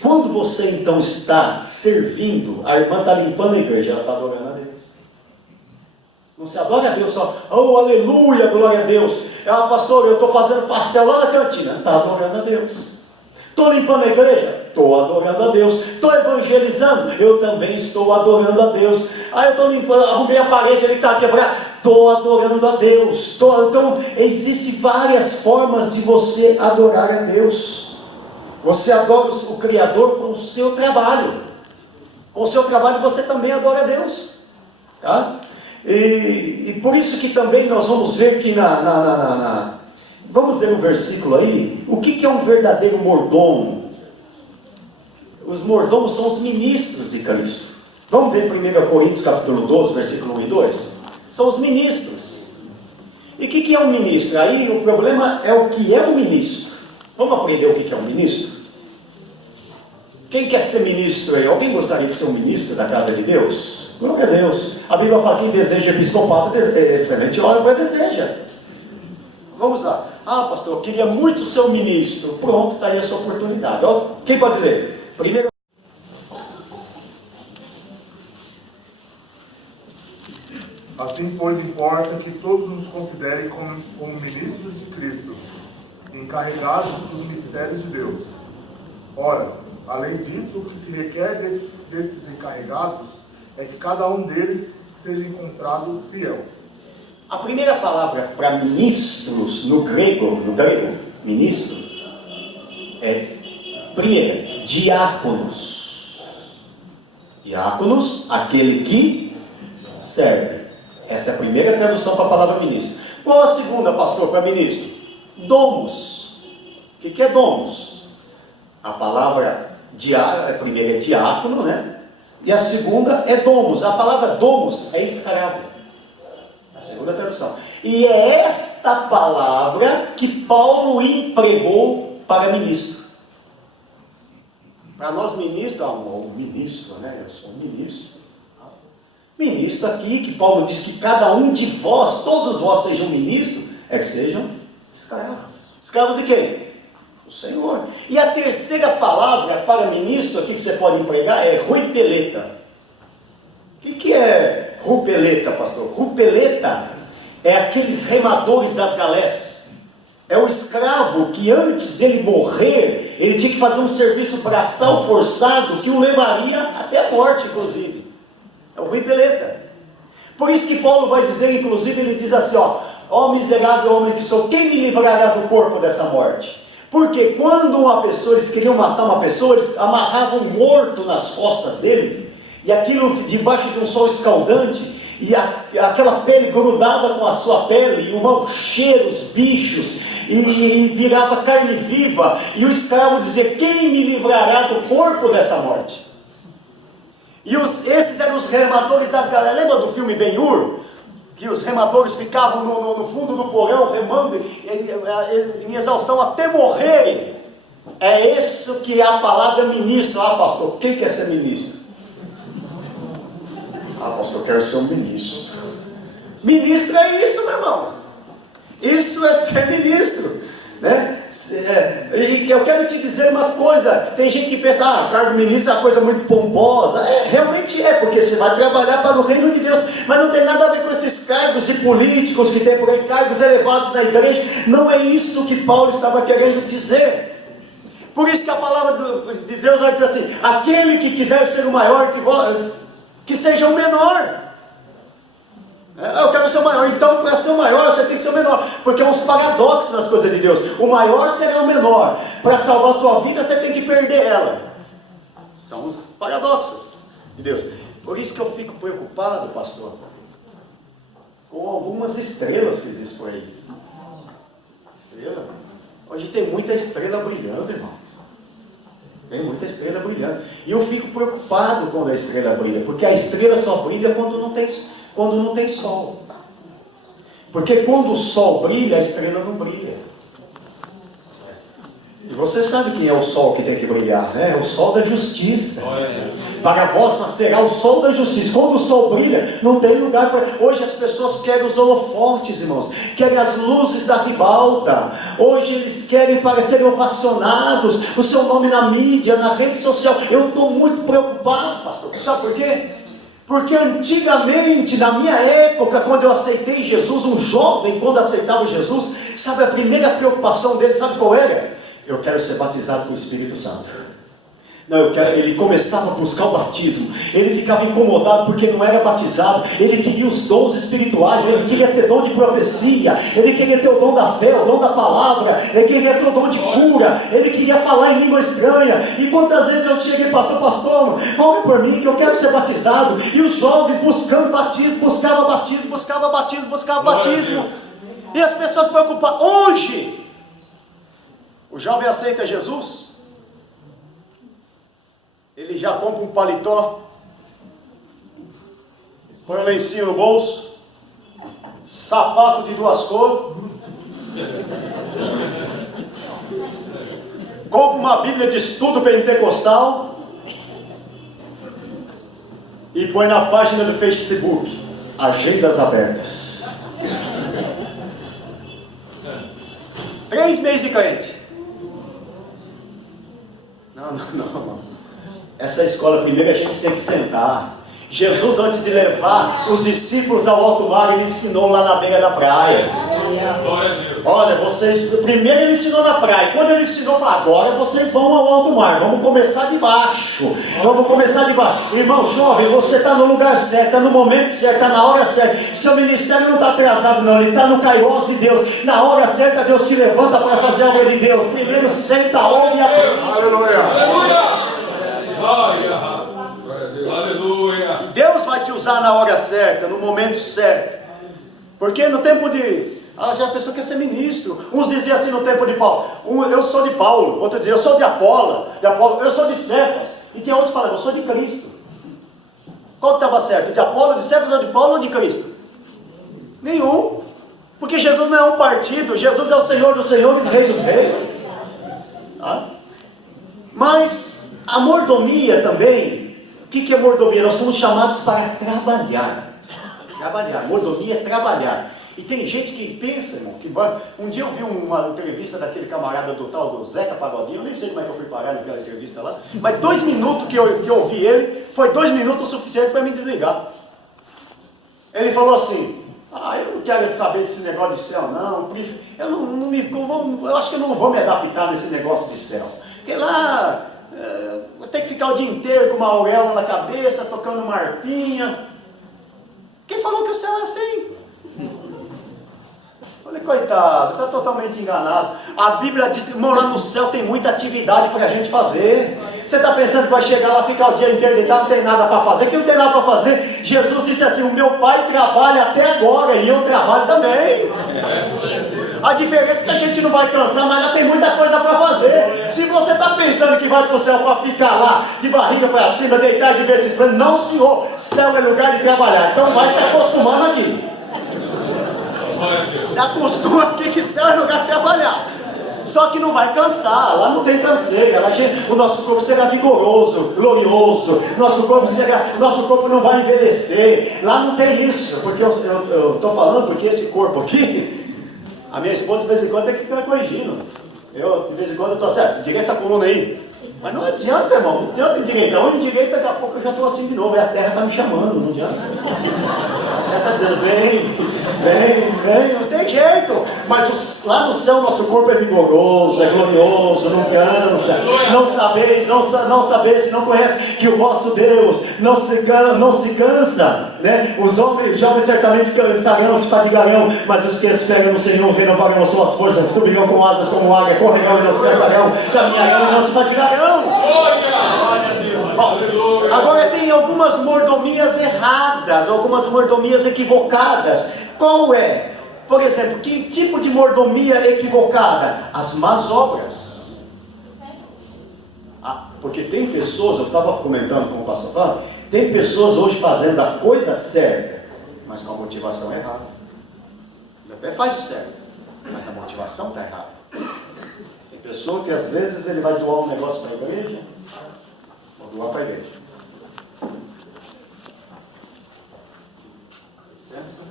quando você então está servindo, a irmã está limpando a igreja, ela está adorando a Deus. Não se adora a Deus só, oh aleluia, glória a Deus. Pastor, eu estou fazendo pastel lá na cantina, está adorando a Deus. Estou limpando a igreja? Estou adorando a Deus. Estou evangelizando? Eu também estou adorando a Deus. Eu estou limpando, arrumei a parede, ele está quebrado. Estou adorando a Deus. Então, existem várias formas de você adorar a Deus. Você adora o Criador com o seu trabalho. Com o seu trabalho você também adora a Deus. Tá? E por isso que também nós vamos ver que vamos ver um versículo aí. O que é um verdadeiro mordomo? Os mordomos são os ministros de Cristo. Vamos ver 1 Coríntios capítulo 12, versículo 1 e 2. São os ministros. E o que é um ministro? Aí o problema é o que é um ministro. Vamos aprender o que é um ministro? Quem quer ser ministro aí? Alguém gostaria de ser um ministro da casa de Deus? Glória a Deus. A Bíblia fala que quem deseja episcopado, excelente obra deseja. Vamos lá. Pastor, eu queria muito ser um ministro. Pronto, está aí a sua oportunidade. Quem pode ler? Primeiro. Assim, pois, importa que todos nos considerem como ministros de Cristo, encarregados dos mistérios de Deus. Ora, além disso, o que se requer desses encarregados é que cada um deles seja encontrado fiel. A primeira palavra para ministros no grego, ministro, é, primeira, diáconos. Diáconos, aquele que serve. Essa é a primeira tradução para a palavra ministro. Qual a segunda, pastor, para ministro? Domos. O que é domos? A palavra primeira é diácono, né? E a segunda é domos. A palavra domos é escravo. A segunda tradução. E é esta palavra que Paulo empregou para ministro. Para nós ministros, ministro, né? Eu sou um ministro. Ministro aqui, que Paulo diz que cada um de vós, todos vós sejam ministros, é que sejam escravos. Escravos de quem? O Senhor. E a terceira palavra para ministro aqui que você pode empregar é ruipeleta. O que é rupeleta, pastor? Rupeleta é aqueles remadores das galés. É o escravo que antes dele morrer, ele tinha que fazer um serviço braçal forçado que o levaria até a morte, inclusive. É o rupeleta. Por isso que Paulo vai dizer, inclusive, ele diz assim, ó miserável homem que sou, quem me livrará do corpo dessa morte? Porque quando eles queriam matar uma pessoa, eles amarravam um morto nas costas dele, e aquilo debaixo de um sol escaldante, e aquela pele grudava com a sua pele, e o mau cheiro, os bichos, e virava carne viva, e o escravo dizia, quem me livrará do corpo dessa morte? E esses eram os remadores das galera. Lembra do filme Ben-Hur? Que os remadores ficavam no fundo do porão remando em exaustão até morrerem. É isso que é a palavra ministro. Pastor, quem quer ser ministro? Pastor, eu quero ser um ministro. Ministro é isso, meu irmão. Isso é ser ministro, né? E eu quero te dizer uma coisa. Tem gente que pensa, cargo de ministro é uma coisa muito pomposa. Realmente é, porque você vai trabalhar para o reino de Deus. Mas não tem nada a ver com esses cargos de políticos que tem por aí, cargos elevados na igreja. Não é isso que Paulo estava querendo dizer. Por isso que a palavra de Deus vai dizer assim, aquele que quiser ser o maior que vós, que seja o menor. Eu quero ser o maior. Então, para ser o maior, você tem que ser o menor. Porque é uns paradoxos nas coisas de Deus. O maior será o menor. Para salvar a sua vida, você tem que perder ela. São os paradoxos de Deus. Por isso que eu fico preocupado, pastor, com algumas estrelas que existem por aí. Estrela? Hoje tem muita estrela brilhando, irmão. Tem muita estrela brilhando. E eu fico preocupado quando a estrela brilha. Porque a estrela só brilha quando não tem sol. Porque quando o sol brilha, a estrela não brilha. E você sabe quem é o sol que tem que brilhar, né? É o sol da justiça. Para vós nascerá o sol da justiça. Quando o sol brilha, não tem lugar para... Hoje as pessoas querem os holofotes, irmãos. Querem as luzes da ribalta. Hoje eles querem parecerem ovacionados. O seu nome na mídia, na rede social. Eu estou muito preocupado, pastor. Sabe por quê? Porque antigamente, na minha época, quando eu aceitei Jesus, um jovem, quando aceitava Jesus, sabe a primeira preocupação dele, sabe qual era? Eu quero ser batizado com o Espírito Santo. Não, eu quero. Ele começava a buscar o batismo. Ele ficava incomodado porque não era batizado. Ele queria os dons espirituais. Ele queria ter dom de profecia. Ele queria ter o dom da fé, o dom da palavra. Ele queria ter o dom de cura. Ele queria falar em língua estranha. E quantas vezes eu cheguei, pastor, ore por mim que eu quero ser batizado. E os jovens buscando batismo, buscava batismo. E as pessoas preocupadas. Hoje, o jovem aceita Jesus. Ele já compra um paletó, põe um lencinho no bolso, sapato de 2 cores, compra uma Bíblia de estudo pentecostal e põe na página do Facebook, agendas abertas. 3 meses de crente. Não. Essa escola, primeiro a gente tem que sentar. Jesus, antes de levar os discípulos ao alto mar, ele ensinou lá na beira da praia. Olha, vocês, primeiro ele ensinou na praia. Quando ele ensinou, falou, agora vocês vão ao alto mar. Vamos começar de baixo. Irmão jovem, você está no lugar certo, está no momento certo, está na hora certa. Seu ministério não está atrasado não, ele está no Kairos de Deus. Na hora certa Deus te levanta para fazer a obra de Deus. Primeiro senta, ouve e aprende. Aleluia. Aleluia. Deus vai te usar na hora certa, no momento certo. Porque no tempo de... já a pessoa quer ser ministro. Uns diziam assim no tempo de Paulo, eu sou de Paulo. Outro dizia, eu sou de Apolo, eu sou de Cefas. E tem outros que falavam, eu sou de Cristo. Qual que estava certo? De Apolo, de Cefas ou de Paulo ou de Cristo? Nenhum. Porque Jesus não é um partido. Jesus é o Senhor dos senhores, Rei dos reis. Mas a mordomia também, o que é mordomia? Nós somos chamados para trabalhar. Mordomia é trabalhar. E tem gente que pensa, irmão, que vai... Um dia eu vi uma entrevista daquele camarada do tal do Zeca Pagodinho, eu nem sei como é que eu fui parar naquela entrevista lá, mas 2 minutos que eu ouvi ele, foi 2 minutos o suficiente para me desligar. Ele falou assim, eu não quero saber desse negócio de céu não, eu acho que eu não vou me adaptar nesse negócio de céu. Porque lá... vou ter que ficar o dia inteiro com uma auréola na cabeça, tocando uma harpinha. Quem falou que o céu é assim? Falei, coitado, está totalmente enganado. A Bíblia diz que morar no céu tem muita atividade para a gente fazer. Você está pensando que vai chegar lá, ficar o dia inteiro deitado, não tem nada para fazer? Que não tem nada para fazer? Jesus disse assim, o meu pai trabalha até agora e eu trabalho também. A diferença é que a gente não vai cansar, mas já tem muita coisa para fazer. Se você está pensando que vai para o céu para ficar lá, de barriga para cima, deitar de ver esses planos, não senhor, céu é lugar de trabalhar. Então vai se acostumando aqui. Se acostuma aqui que céu é lugar de trabalhar. Só que não vai cansar, lá não tem canseira, o nosso corpo será vigoroso, glorioso, nosso corpo não vai envelhecer, lá não tem isso, porque eu estou falando porque esse corpo aqui, a minha esposa de vez em quando tem que ficar corrigindo, de vez em quando eu estou assim, direita essa coluna aí, mas não adianta, irmão, não adianta endireitar, ou endireita, daqui a pouco eu já estou assim de novo, e a terra está me chamando, não adianta, ela está dizendo, vem, não tem jeito, mas lá no céu nosso corpo é vigoroso, é glorioso, não cansa, não sabeis, se não conhece que o vosso Deus não se cansa, né? Os jovens certamente cansarão, se fatigarão, mas os que esperam no Senhor renovarão suas forças, subirão com asas como águia, correrão e não se cansarão, caminharão e não se fatigarão. Agora tem algumas mordomias erradas, algumas mordomias equivocadas. Qual é? Por exemplo, que tipo de mordomia equivocada? As más obras. Porque tem pessoas, eu estava comentando com o pastor Fábio, tem pessoas hoje fazendo a coisa certa, mas com a motivação errada. Ele até faz o certo, mas a motivação está errada. Tem Pessoa que às vezes ele vai doar um negócio para a igreja, vou doar para a igreja. Licença.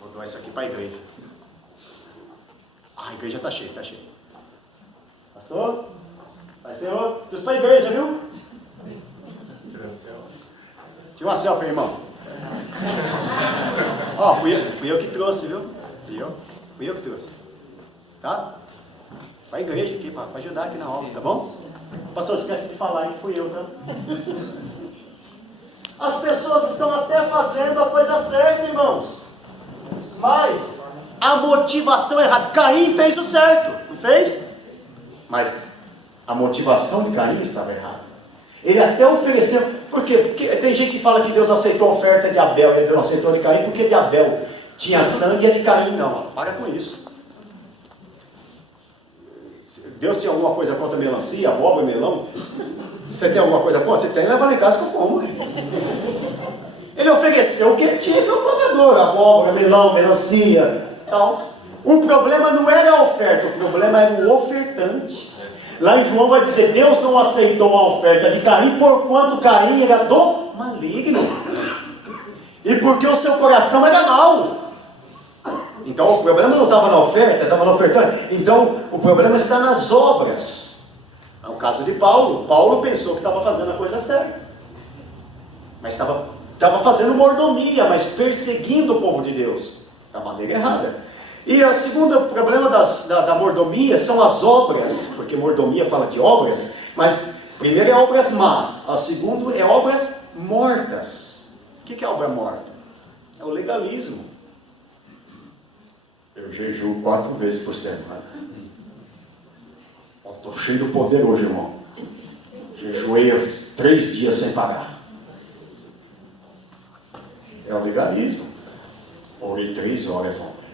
Vou doar isso aqui para a igreja. Ah, a igreja está cheia, está cheia. Pastor? Vai ser outro. Trouxe para a igreja, viu? Tira uma selfie, irmão. Ó, fui eu que trouxe, viu? Fui eu que trouxe. Tá? Para a igreja aqui, para ajudar aqui na obra, tá bom? Pastor, esquece de falar que fui eu, tá? As pessoas estão até fazendo a coisa certa, irmãos. Mas a motivação é errada. Caim fez o certo, não fez? Mas a motivação de Caim estava errada. Ele até ofereceu. Por quê? Porque tem gente que fala que Deus aceitou a oferta de Abel e Deus não aceitou de Caim porque de Abel tinha sangue e a de Caim não. Para com isso. Deus tinha alguma coisa contra melancia, abóbora, melão? Se você tem alguma coisa contra, você tem, leva lá em casa que eu como. Ele ofereceu o que ele tinha para o pagador: abóbora, melão, melancia, tal. O problema não era a oferta, o problema era o ofertante. Lá em João vai dizer: Deus não aceitou a oferta de Caim, porquanto Caim era do maligno, e porque o seu coração era mau. Então o problema não estava na oferta, estava no ofertante. Então o problema está nas obras. É o caso de Paulo. Paulo pensou que estava fazendo a coisa certa, mas estava fazendo mordomia, mas perseguindo o povo de Deus da maneira errada. E o segundo problema da mordomia são as obras, porque mordomia fala de obras, mas primeiro é obras más, a segundo é obras mortas. O que é obra morta? É o legalismo. Eu jejuo 4 vezes por semana. Estou cheio do poder hoje, irmão. Jejuei 3 dias sem parar. É o legalismo. Orei 3 horas ontem.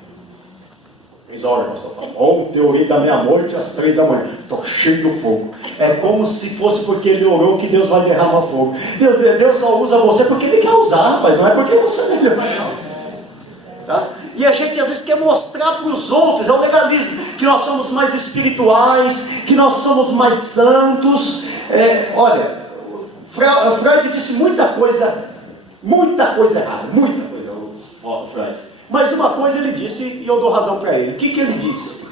3 horas, pastor. Ontem eu orei da meia-noite às 3 da manhã. Estou cheio do fogo. É como se fosse porque ele orou que Deus vai derramar fogo. Deus só usa você porque ele quer usar, mas não é porque você é melhor. Tá? E a gente às vezes quer mostrar para os outros, é o legalismo, que nós somos mais espirituais, que nós somos mais santos. Olha, Freud disse muita coisa errada, muita coisa, Freud. Mas uma coisa ele disse, e eu dou razão para ele. O que ele disse?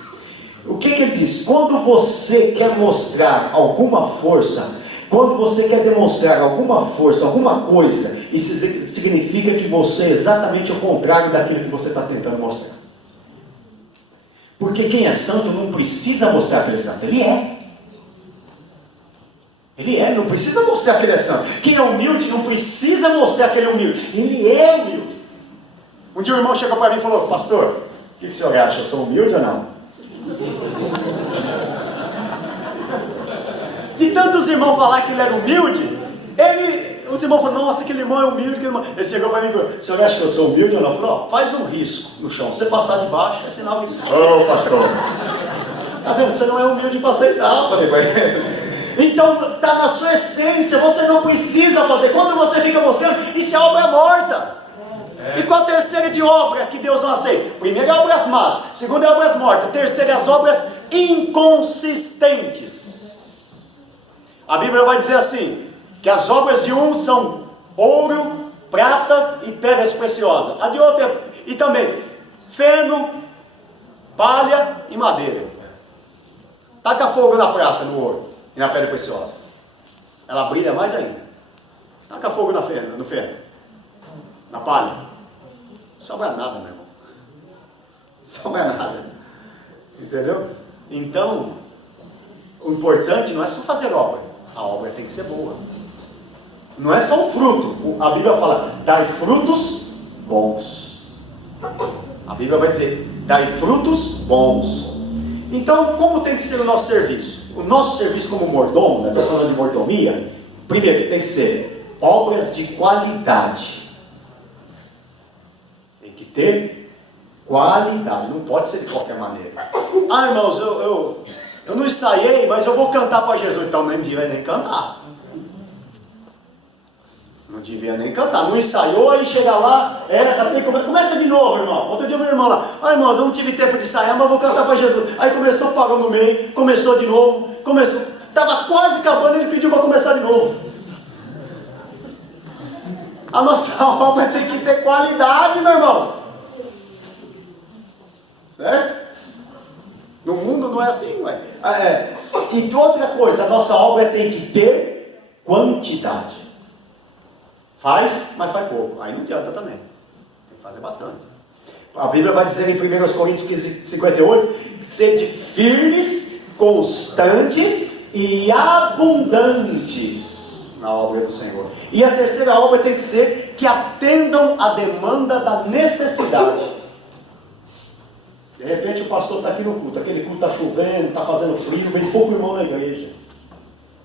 Ele disse? Quando você quer mostrar alguma força, quando você quer demonstrar alguma força, alguma coisa, isso significa que você é exatamente o contrário daquilo que você está tentando mostrar. Porque quem é santo não precisa mostrar que ele é santo, ele é. Ele não precisa mostrar que ele é santo. Quem é humilde não precisa mostrar que ele é humilde, ele é humilde. Um dia o irmão chegou para mim e falou: pastor, o que o senhor acha? Eu sou humilde ou não? De tantos irmãos falar que ele era humilde, os irmãos falaram: nossa, aquele irmão é humilde, aquele irmão. Ele chegou para mim e falou: o senhor acha que eu sou humilde ou não? Eu falei: faz um risco no chão, você passar de baixo é sinal de... Ô patrão, tá vendo? Você não é humilde para aceitar. Falei para ele. Então está na sua essência, você não precisa fazer. Quando você fica mostrando, isso é obra morta. E qual a terceira de obra que Deus não aceita? Primeiro é obras más, segundo é obras mortas, terceiro é as obras inconsistentes. A Bíblia vai dizer assim, que as obras de um são ouro, pratas e pedras preciosas. A de outro e também feno, palha e madeira. Taca fogo na prata, no ouro e na pedra preciosa, ela brilha mais ainda. Taca fogo no feno, na palha, não sobra nada, meu irmão. Sobra nada. Entendeu? Então, o importante não é só fazer obra, a obra tem que ser boa. Não é só um fruto. A Bíblia fala: dai frutos bons. A Bíblia vai dizer: dai frutos bons. Então, como tem que ser o nosso serviço? O nosso serviço como mordomo, estou falando de mordomia, primeiro tem que ser obras de qualidade. Tem que ter qualidade, não pode ser de qualquer maneira. Ah, irmãos, eu não ensaiei, mas eu vou cantar para Jesus. Então nem vai nem cantar. devia nem cantar, não ensaiou, aí chega lá, começa de novo, irmão. Outro dia eu vi o irmão lá, irmãos, eu não tive tempo de ensaiar, mas vou cantar para Jesus. Aí começou, parou no meio, começou de novo, estava quase acabando, ele pediu para começar de novo. A nossa obra tem que ter qualidade, meu irmão. Certo? No mundo não é assim, ué. E outra coisa, a nossa obra tem que ter quantidade. Faz, mas faz pouco. Aí não adianta também. Tem que fazer bastante. A Bíblia vai dizer em 1 Coríntios 15:58, sede firmes, constantes e abundantes na obra do Senhor. E a terceira obra tem que ser que atendam à demanda da necessidade. De repente o pastor está aqui no culto, aquele culto está chovendo, está fazendo frio, vem pouco irmão na igreja.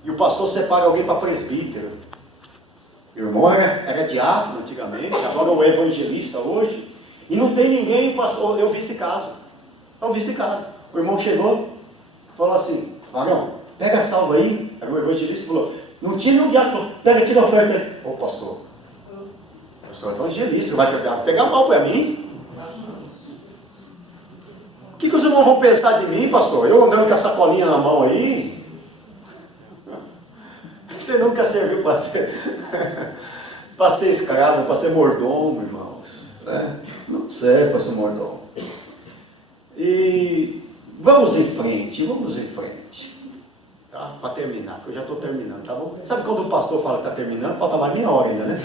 E o pastor separa alguém para presbítero. O irmão era diácono antigamente, agora é o evangelista hoje. E não tem ninguém, pastor, eu vi esse caso. O irmão chegou, falou assim, varão, pega a salva aí. Era o evangelista e falou, não tinha nenhum diácono, pega, tira a oferta aí. Ô pastor, eu sou evangelista, vai pegar mal para mim? O que os irmãos vão pensar de mim, pastor? Eu andando com a sacolinha na mão aí? Você nunca serviu para ser escravo, para ser mordomo, irmãos. Né? Não serve para ser mordomo. E vamos em frente. Tá? Para terminar, que eu já estou terminando, tá bom? Sabe quando o pastor fala que está terminando? Falta mais meia hora ainda, né?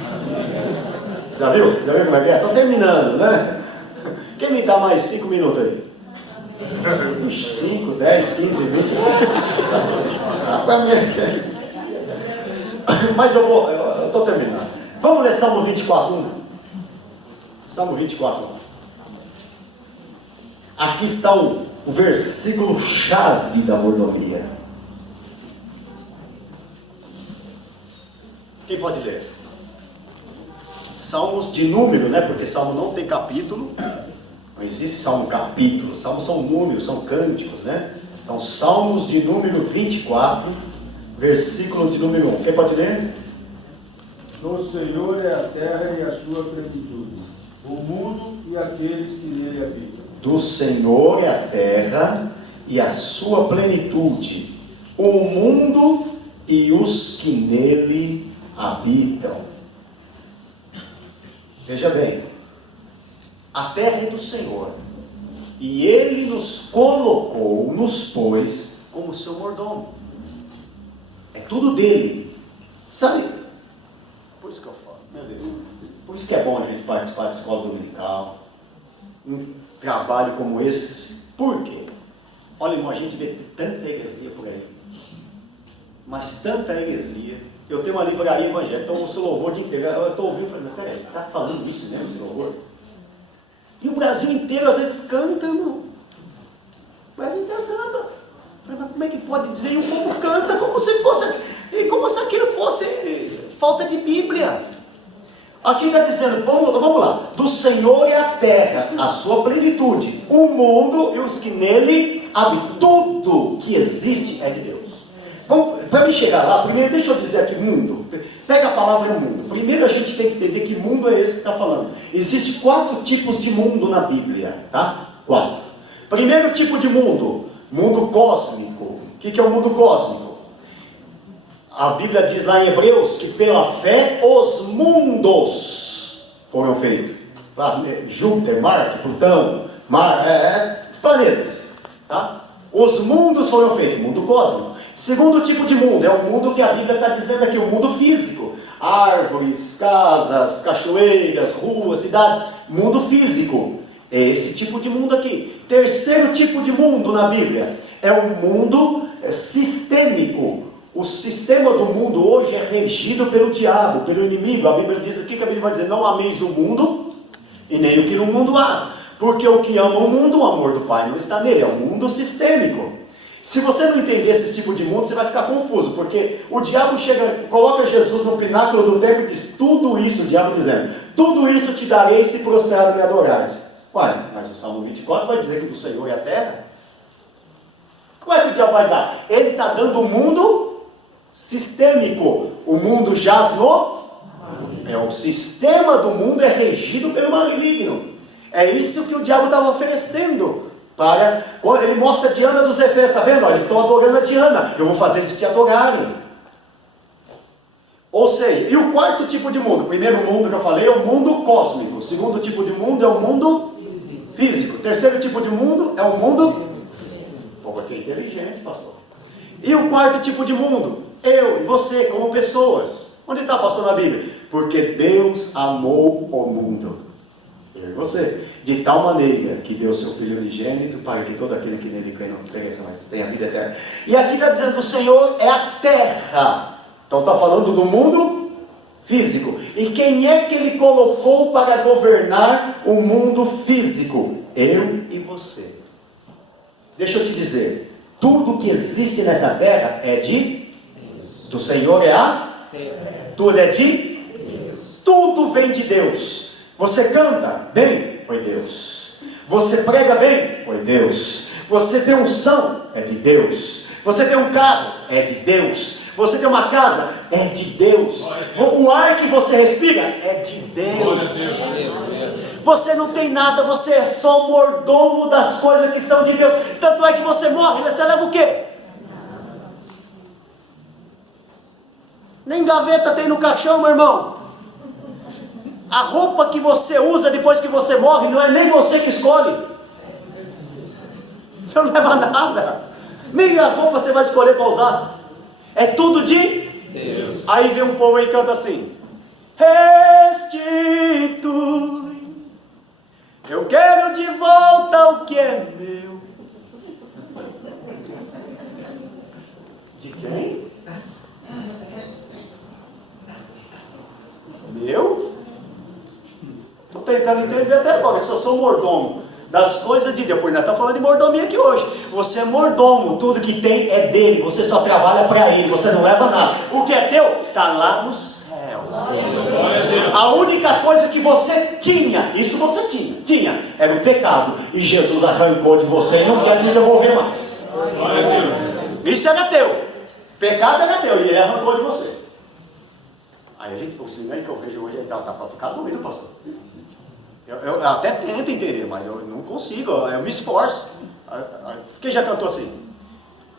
Já viu? Já viu como é que é? Estou terminando, né? Quem me dá mais 5 minutos aí? 5, 10, 15, 20. Mas eu estou terminando. Vamos ler Salmo 24:1. Salmo 24:1. Aqui está o versículo chave da mordomia. Quem pode ler? Salmos de número, né? Porque Salmo não tem capítulo. Não existe salmo capítulo, salmos são números, são cânticos, né? Então, Salmos de número 24, versículo de número 1. Quem pode ler? Do Senhor é a terra e a sua plenitude, o mundo e aqueles que nele habitam. Do Senhor é a terra e a sua plenitude, o mundo e os que nele habitam. Veja bem. A terra é do Senhor, e Ele nos colocou, nos pôs como seu mordomo. É tudo dele, sabe? Por isso que eu falo, meu Deus, por isso que é bom a gente participar da escola dominical, um trabalho como esse. Por quê? Olha, irmão, a gente vê tanta heresia por aí, mas tanta heresia. Eu tenho uma livraria evangélica, então o seu louvor de inteiro, eu estou ouvindo e falei, mas peraí, está falando isso mesmo, esse louvor? E o Brasil inteiro às vezes canta, irmão. O Brasil inteiro canta. Mas como é que pode dizer? E o povo canta como se aquilo fosse falta de Bíblia. Aqui está dizendo, vamos lá. Do Senhor é a terra, a sua plenitude, o mundo e os que nele habitam. Tudo que existe é de Deus. Para me chegar lá, primeiro deixa eu dizer aqui mundo. Pega a palavra mundo. Primeiro a gente tem que entender que mundo é esse que está falando. Existem 4 tipos de mundo na Bíblia, tá? 4. Primeiro tipo de mundo, mundo cósmico. O que é o mundo cósmico? A Bíblia diz lá em Hebreus que pela fé os mundos foram feitos. Júpiter, Marte, Plutão, planetas, tá? Os mundos foram feitos, mundo cósmico. Segundo tipo de mundo, é o mundo que a Bíblia está dizendo aqui, o mundo físico. Árvores, casas, cachoeiras, ruas, cidades, mundo físico. É esse tipo de mundo aqui. Terceiro tipo de mundo na Bíblia, é o mundo sistêmico. O sistema do mundo hoje é regido pelo diabo, pelo inimigo. A Bíblia diz, o que a Bíblia vai dizer? Não ameis o mundo e nem o que no mundo há. Porque o que ama o mundo, o amor do Pai não está nele, é um mundo sistêmico. Se você não entender esse tipo de mundo, você vai ficar confuso, porque o diabo chega, coloca Jesus no pináculo do templo e diz, tudo isso, o diabo dizendo, tudo isso te darei se prostrado me adorares. Uai, mas o Salmo 24 vai dizer que do Senhor é a terra. Como é que o diabo vai dar? Ele está dando um mundo sistêmico. O mundo jaz no O sistema do mundo é regido pelo maligno. É isso que o diabo estava oferecendo. Quando ele mostra a Diana dos Efésios, está vendo? Eles estão adorando a Diana. Eu vou fazer eles te adorarem. Ou seja, e o quarto tipo de mundo? O primeiro mundo que eu falei é o mundo cósmico. O segundo tipo de mundo é o mundo físico. O terceiro tipo de mundo é o mundo... Pô, que inteligente, pastor. E o quarto tipo de mundo? Eu e você, como pessoas. Onde está, pastor, na Bíblia? Porque Deus amou o mundo. Eu e você. De tal maneira que deu seu Filho unigênito para que todo aquele que nele crê não pereça, mas tenha vida eterna. E aqui está dizendo que o Senhor é a terra. Então está falando do mundo físico. E quem é que Ele colocou para governar o mundo físico? Eu e você. Deixa eu te dizer, tudo que existe nessa terra é de Deus. Do Senhor é a terra. Tudo é de Deus. Tudo vem de Deus. Você canta bem? Foi Deus. Você prega bem? Foi Deus. Você tem unção? É de Deus. Você tem um carro? É de Deus. Você tem uma casa? É de Deus. O ar que você respira? É de Deus. Você não tem nada, você é só o mordomo das coisas que são de Deus. Tanto é que você morre, você leva o quê? Nem gaveta tem no caixão, meu irmão. A roupa que você usa depois que você morre, não é nem você que escolhe. Você não leva nada. Nem a roupa você vai escolher para usar. É tudo de Deus. Aí vem um povo e canta assim: restitui, eu quero de volta o que é meu. De quem? Meu? Estou tentando entender até agora. Eu sou mordomo das coisas de Deus. Pois nós estamos falando de mordomia aqui hoje. Você é mordomo, tudo que tem é dele. Você só trabalha para ele, você não leva nada. O que é teu está lá no céu. A única coisa que você tinha, isso você tinha, era o pecado. E Jesus arrancou de você e não quer te devolver mais. Isso era teu. Pecado era teu e ele arrancou de você. Aí a gente, o sinal que eu vejo hoje, está para ficar doido, pastor. Eu até tento entender, mas eu não consigo, eu me esforço. Quem já cantou assim?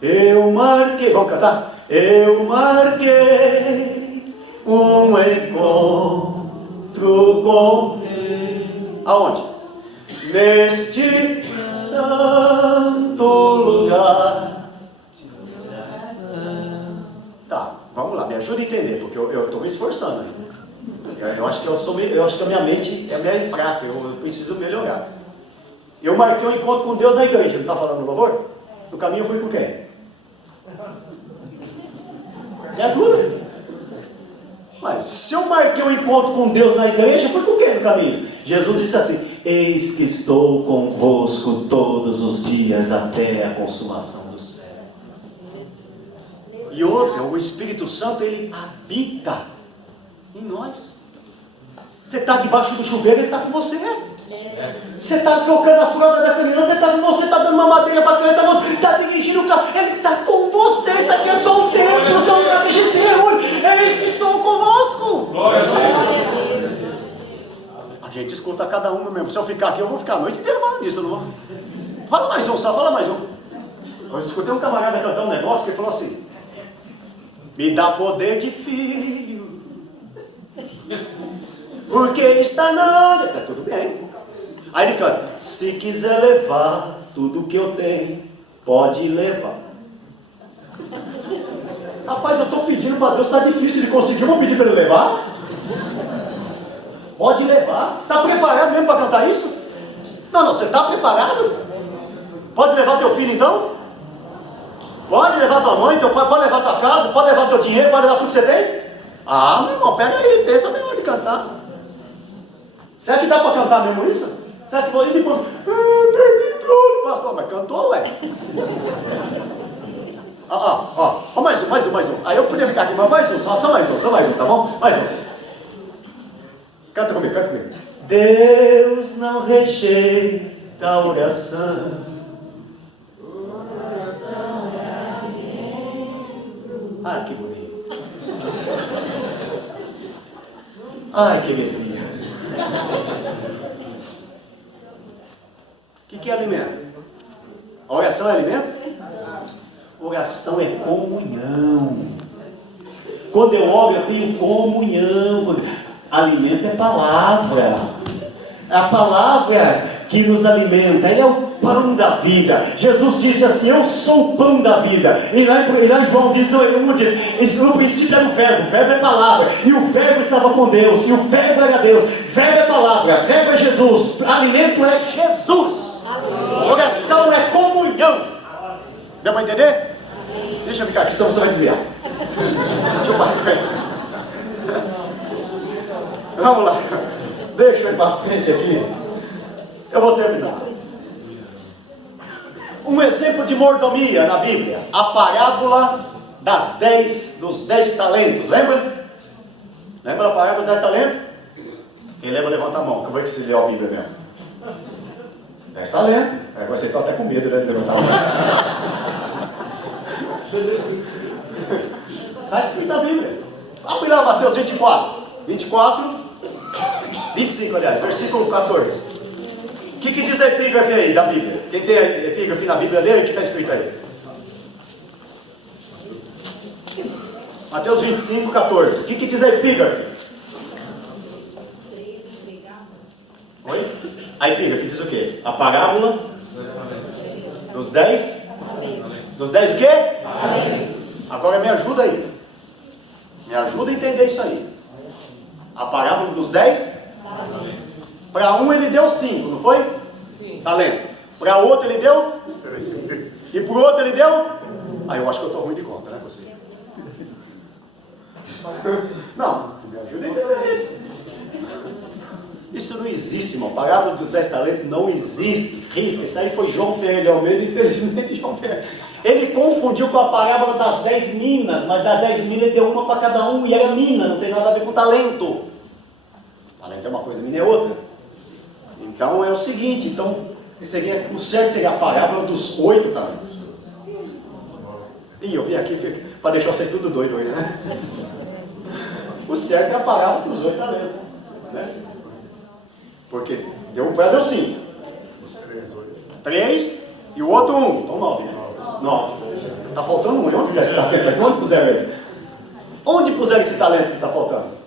Eu marquei, vamos cantar? Eu marquei um encontro com Deus. Aonde? Neste santo lugar. Tá, vamos lá, me ajuda a entender, porque eu estou me esforçando ainda. Eu acho que a minha mente é meio fraca, eu preciso melhorar. Eu marquei um encontro com Deus na igreja, não está falando no louvor? No caminho eu fui com quem? Me ajuda. Mas se eu marquei um encontro com Deus na igreja, foi com quem no caminho? Jesus disse assim: eis que estou convosco todos os dias até a consumação do céu. E outra, o Espírito Santo, ele habita em nós. Você está debaixo do chuveiro, ele está com você. Você está trocando a fralda da criança, ele está com você, está dando uma matéria para a criança, está dirigindo o carro, ele está com você. Isso aqui é só um templo, só um lugar que a gente se reúne. É isso que estou convosco. Glória a Deus. A gente escuta cada um mesmo. Se eu ficar aqui, eu vou ficar a noite inteira falando nisso, não vou? Fala mais um, só fala mais um. Eu escutei um camarada cantar um negócio que ele falou assim: me dá poder de filho, porque está não. Está tudo bem. Aí ele canta: se quiser levar tudo que eu tenho, pode levar. Rapaz, eu estou pedindo para Deus, está difícil de conseguir. Eu vou pedir para ele levar? Pode levar. Está preparado mesmo para cantar isso? Não, você está preparado? Pode levar teu filho então? Pode levar tua mãe, teu pai, pode levar tua casa, pode levar teu dinheiro, pode levar tudo que você tem? Ah, meu irmão, pega aí, pensa melhor de cantar. Será que dá para cantar mesmo isso? Será que pode ir depois? Perdi tudo, pastor, mas cantou, ué. Mais um. Aí eu podia ficar aqui, mas mais um, só mais um, tá bom? Mais um. Canta comigo. Deus não rejeita a oração. Ah, que bonito. Ai, que heresia. O que é alimento? A oração é alimento? Oração é comunhão. Quando eu oro, eu tenho comunhão. Alimento é palavra. É a palavra que nos alimenta. Ele é o pão da vida. Jesus disse assim: eu sou o pão da vida. E lá em João diz, no princípio era o verbo é palavra, e o verbo estava com Deus, e o verbo era Deus. Verbo é palavra, verbo é Jesus, alimento é Jesus. Oração é comunhão. Deu para entender? Deixa eu ficar aqui, senão você vai desviar. Deixa eu parar. Vamos lá, deixa eu ir para frente aqui. Eu vou terminar. Um exemplo de mordomia na Bíblia, a parábola dos 10 talentos, lembra? Lembra a parábola dos 10 talentos? Quem lembra, levanta a mão, que eu vou ver se leu a Bíblia mesmo. 10 talentos, vocês estão até com medo, né, de levantar a mão. Está escrito na Bíblia. Vamos lá, Mateus 25, aliás, versículo 14. O que diz a epígrafe aí da Bíblia? Quem tem a epígrafe na Bíblia dele, o que está escrito aí? Mateus 25, 14. O que diz a epígrafe? Oi? A epígrafe diz o quê? A parábola dos 10? Dos 10 o quê? Agora me ajuda aí. Me ajuda a entender isso aí. A parábola dos 10? Para um ele deu 5, não foi? Talento. Para outro ele deu? E para o outro ele deu? Eu acho que eu estou ruim de conta, né, você? Não, me ajuda a entender isso. Isso não existe, irmão. Parábola dos 10 talentos não existe. Risca, isso aí foi João Ferreira de Almeida, infelizmente João Ferreira. Ele confundiu com a parábola das 10 minas, mas das 10 minas ele deu uma para cada um, e era mina, não tem nada a ver com talento. Talento é uma coisa, mina é outra. Então é o seguinte, o certo seria a parábola dos 8 talentos. E eu vim aqui para deixar vocês tudo doido hoje, né? O certo é a parábola dos 8 talentos, né? Porque deu 5. 3 e o outro 1. Então 9. 9. Está faltando 1. Onde está esse talento aqui? Onde puseram ele? Onde puseram esse talento que está faltando?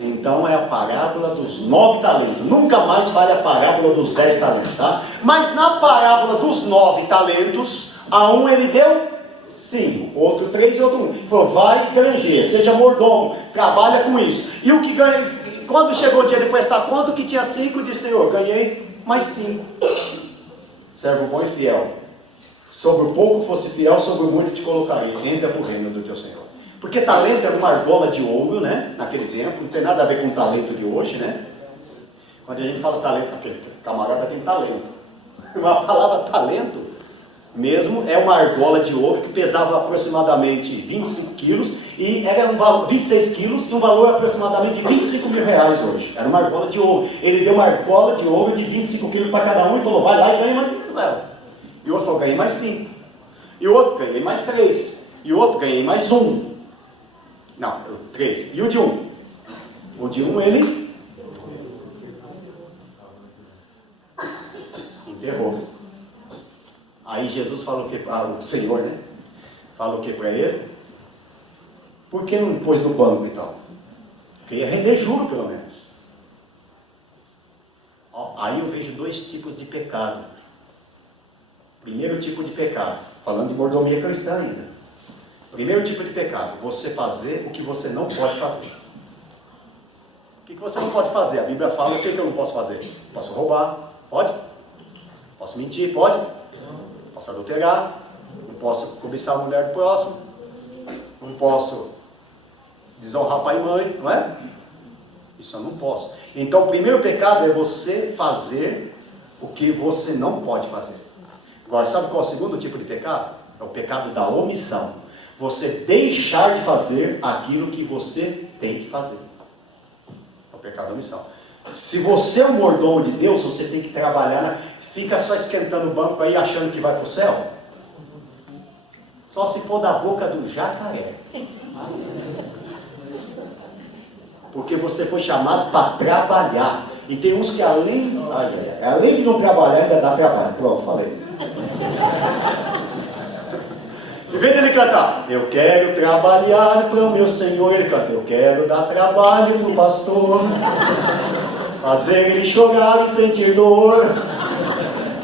Então é a parábola dos 9 talentos. Nunca mais fale a parábola dos 10 talentos, tá? Mas na parábola dos 9 talentos, a um ele deu 5, outro 3 e outro 1. Ele falou: vai granjeiro, seja mordomo, trabalha com isso. E o que ganha, quando chegou o dia de prestar conta, o que tinha 5, disse: Senhor, ganhei mais 5. Servo bom e fiel. Sobre o pouco fosse fiel, sobre o muito te colocaria. Entra para o reino do teu Senhor. Porque talento era uma argola de ouro, né? Naquele tempo, não tem nada a ver com o talento de hoje, né? Quando a gente fala talento, aquele camarada tem talento. A palavra talento mesmo é uma argola de ouro que pesava aproximadamente 25 quilos e era 26 quilos e um valor aproximadamente de 25 mil reais hoje. Era uma argola de ouro. Ele deu uma argola de ouro de 25 quilos para cada um e falou: vai lá e ganha mais dinheiro dela. E o outro falou: ganhei mais 5. E o outro: ganhei mais 3. E o outro: ganhei mais 1. Não, 3. E o de 1? O de 1 ele enterrou. Aí Jesus falou que o Senhor, né? Falou o que para ele? Por que não pôs no banco e tal? Porque ia render juro, pelo menos. Aí eu vejo 2 tipos de pecado. Primeiro tipo de pecado, falando de mordomia cristã ainda. Primeiro tipo de pecado, você fazer o que você não pode fazer. O que você não pode fazer? A Bíblia fala o que eu não posso fazer. Posso roubar? Pode? Posso mentir? Pode? Posso adulterar? Não posso cobiçar a mulher do próximo? Não posso desonrar pai e mãe, não é? Isso eu não posso. Então o primeiro pecado é você fazer o que você não pode fazer. Agora, sabe qual é o segundo tipo de pecado? É o pecado da omissão. Você deixar de fazer aquilo que você tem que fazer. É o pecado da omissão. Se você é um mordomo de Deus, você tem que trabalhar, fica só esquentando o banco aí achando que vai para o céu. Só se for da boca do jacaré. Porque você foi chamado para trabalhar. E tem uns que além de não trabalhar, ainda dá trabalho. Pronto, falei. Em vez dele cantar, eu quero trabalhar para o meu Senhor, ele canta, eu quero dar trabalho para o pastor, fazer ele chorar e sentir dor.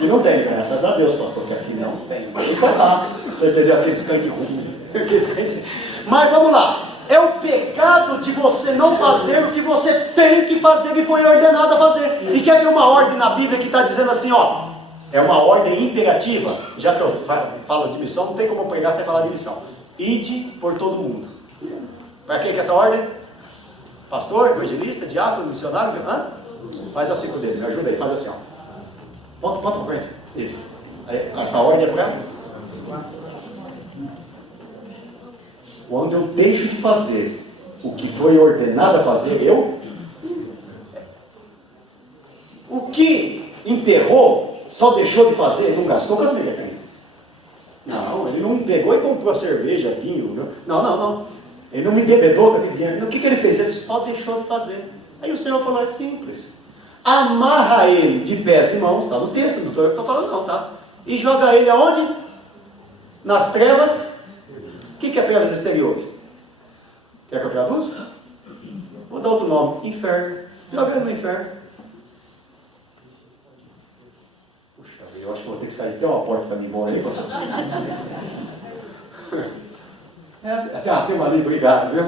E não tem, graças a Deus, pastor, que aqui não tem. Mas ele vai lá, você entendeu? Aqueles cantos ruins. Mas vamos lá. É o pecado de você não fazer o que você tem que fazer, que foi ordenado a fazer. E quer ver uma ordem na Bíblia que está dizendo assim, ó, é uma ordem imperativa. Já que eu falo de missão, não tem como eu pregar sem falar de missão. Ide por todo mundo. Para quem que é essa ordem? Pastor, evangelista, diácono, missionário? Hã? Faz assim com o dedo, me ajuda aí, faz assim, ó. Ponta para frente. Isso. Aí, essa ordem é para... Quando eu deixo de fazer o que foi ordenado a fazer, o que enterrou, só deixou de fazer, não gastou com as meretrizes. Não, ele não me pegou e comprou cerveja, vinho. Não. Ele não me embebedou com aquele dinheiro. O que ele fez? Ele só deixou de fazer. Aí o Senhor falou, é simples. Amarra ele de pés e mãos, está no texto, não estou eu que estou falando não, tá? E joga ele aonde? Nas trevas. O que é trevas exteriores? Quer que eu traduza? Vou dar outro nome. Inferno. Joga ele no inferno. Puxa vida, eu acho que vou ter que sair. Tem uma porta para mim embora aí, pastor? Tem uma ali, obrigado, viu?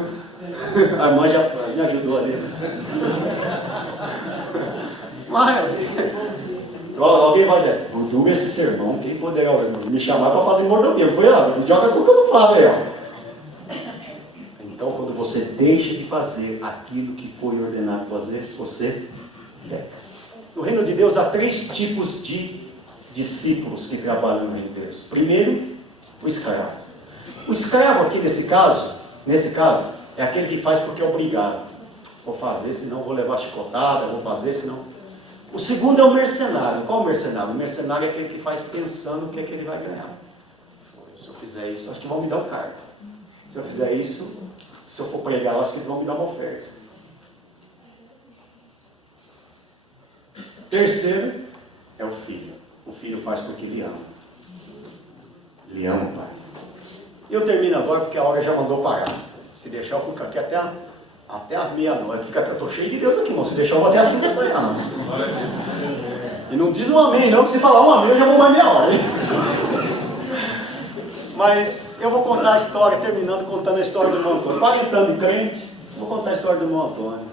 A irmã já me ajudou ali. Mas, alguém vai dizer, Dudu, esse sermão, quem poderá me chamar para falar de mordomia? Eu falei, joga com o que eu não falo aí, ó. Então, quando você deixa de fazer aquilo que foi ordenado fazer, você peca. No reino de Deus há 3 tipos de discípulos que trabalham no reino de Deus. Primeiro, o escravo. O escravo aqui nesse caso, é aquele que faz porque é obrigado. Vou fazer, senão vou levar chicotada, vou fazer, senão... O segundo é o mercenário. Qual o mercenário? O mercenário é aquele que faz pensando o que é que ele vai ganhar. Se eu fizer isso, acho que vão me dar um cargo. Se eu fizer isso, se eu for pregar, acho que eles vão me dar uma oferta. Terceiro é o filho. O filho faz porque ele ama. Ele ama o pai. Eu termino agora porque a hora já mandou parar. Se deixar, eu fico aqui até a meia-noite. Eu estou cheio de Deus aqui, irmão. Se deixar, eu vou até 5 da manhã. E não diz um amém, não, que se falar um amém, eu já vou mais meia hora. Mas eu vou contar a história, terminando contando a história do irmão Antônio. Parentando em crente, vou contar a história do irmão Antônio.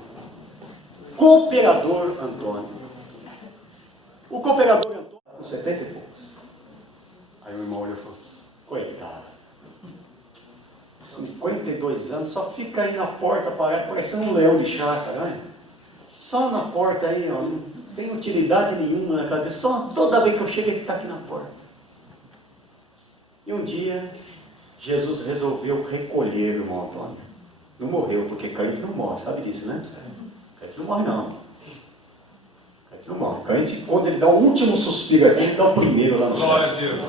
Cooperador Antônio. O cooperador Antônio, com 70 e poucos. Aí o irmão olhou e falou, coitado. 52 anos, só fica aí na porta, parecendo um leão de chácara, né? Só na porta aí, ó, não tem utilidade nenhuma na cabeça, só toda vez que eu chego ele está aqui na porta. E um dia, Jesus resolveu recolher o irmão Antônio. Não morreu, porque crente não morre, sabe disso, né? Crente não morre não. Crente não morre. Crente, quando ele dá o último suspiro aqui, ele dá o primeiro lá no céu. Glória a Deus.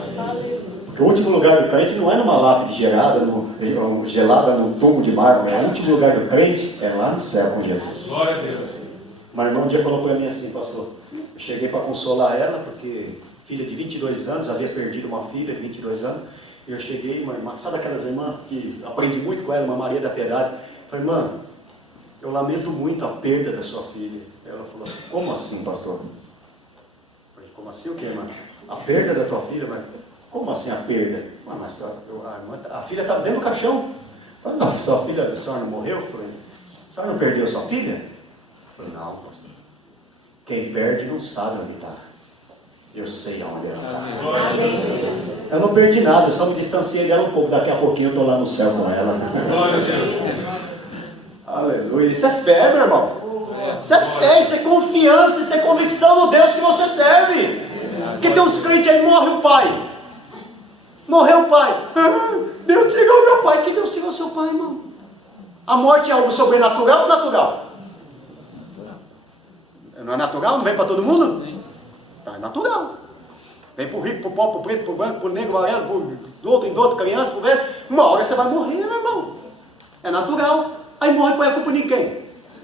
Porque o último lugar do crente não é numa lápide gelada num tubo de mármore. O último lugar do crente é lá no céu com Jesus. Glória a Deus. Uma irmã um dia falou para mim assim, pastor, eu cheguei para consolar ela, porque filha de 22 anos, havia perdido uma filha de 22 anos, e eu cheguei, uma irmã, sabe aquelas irmãs que aprendi muito com ela, uma Maria da Piedade, falei, irmã, eu lamento muito a perda da sua filha. Ela falou assim, como assim, pastor? Eu falei, como assim o quê, irmã? A perda da tua filha? Mas como assim a perda? Mas a filha estava dentro do caixão. Eu falei, não, sua filha, a senhora não morreu? Eu falei, a senhora não perdeu sua filha? Eu falei, não, pastor. Quem perde não sabe onde está. Eu sei aonde ela está. Eu não perdi nada, eu só me distanciei dela um pouco. Daqui a pouquinho eu estou lá no céu com ela. Glória a Deus. Aleluia. Isso é fé, meu irmão. Isso é fé, isso é confiança, isso é convicção no Deus que você serve. Porque tem uns crentes aí, morre o pai. Morreu o pai. Deus tirou o meu pai. Que Deus tirou o seu pai, irmão? A morte é algo sobrenatural ou natural? Não é natural? Não vem para todo mundo? Então é natural. Vem para o rico, para o pobre, para o preto, para o branco, para o negro, para o amarelo, para o outro, criança, para o velho. Uma hora você vai morrer, meu irmão. É natural. Aí morre, põe a culpa em quem?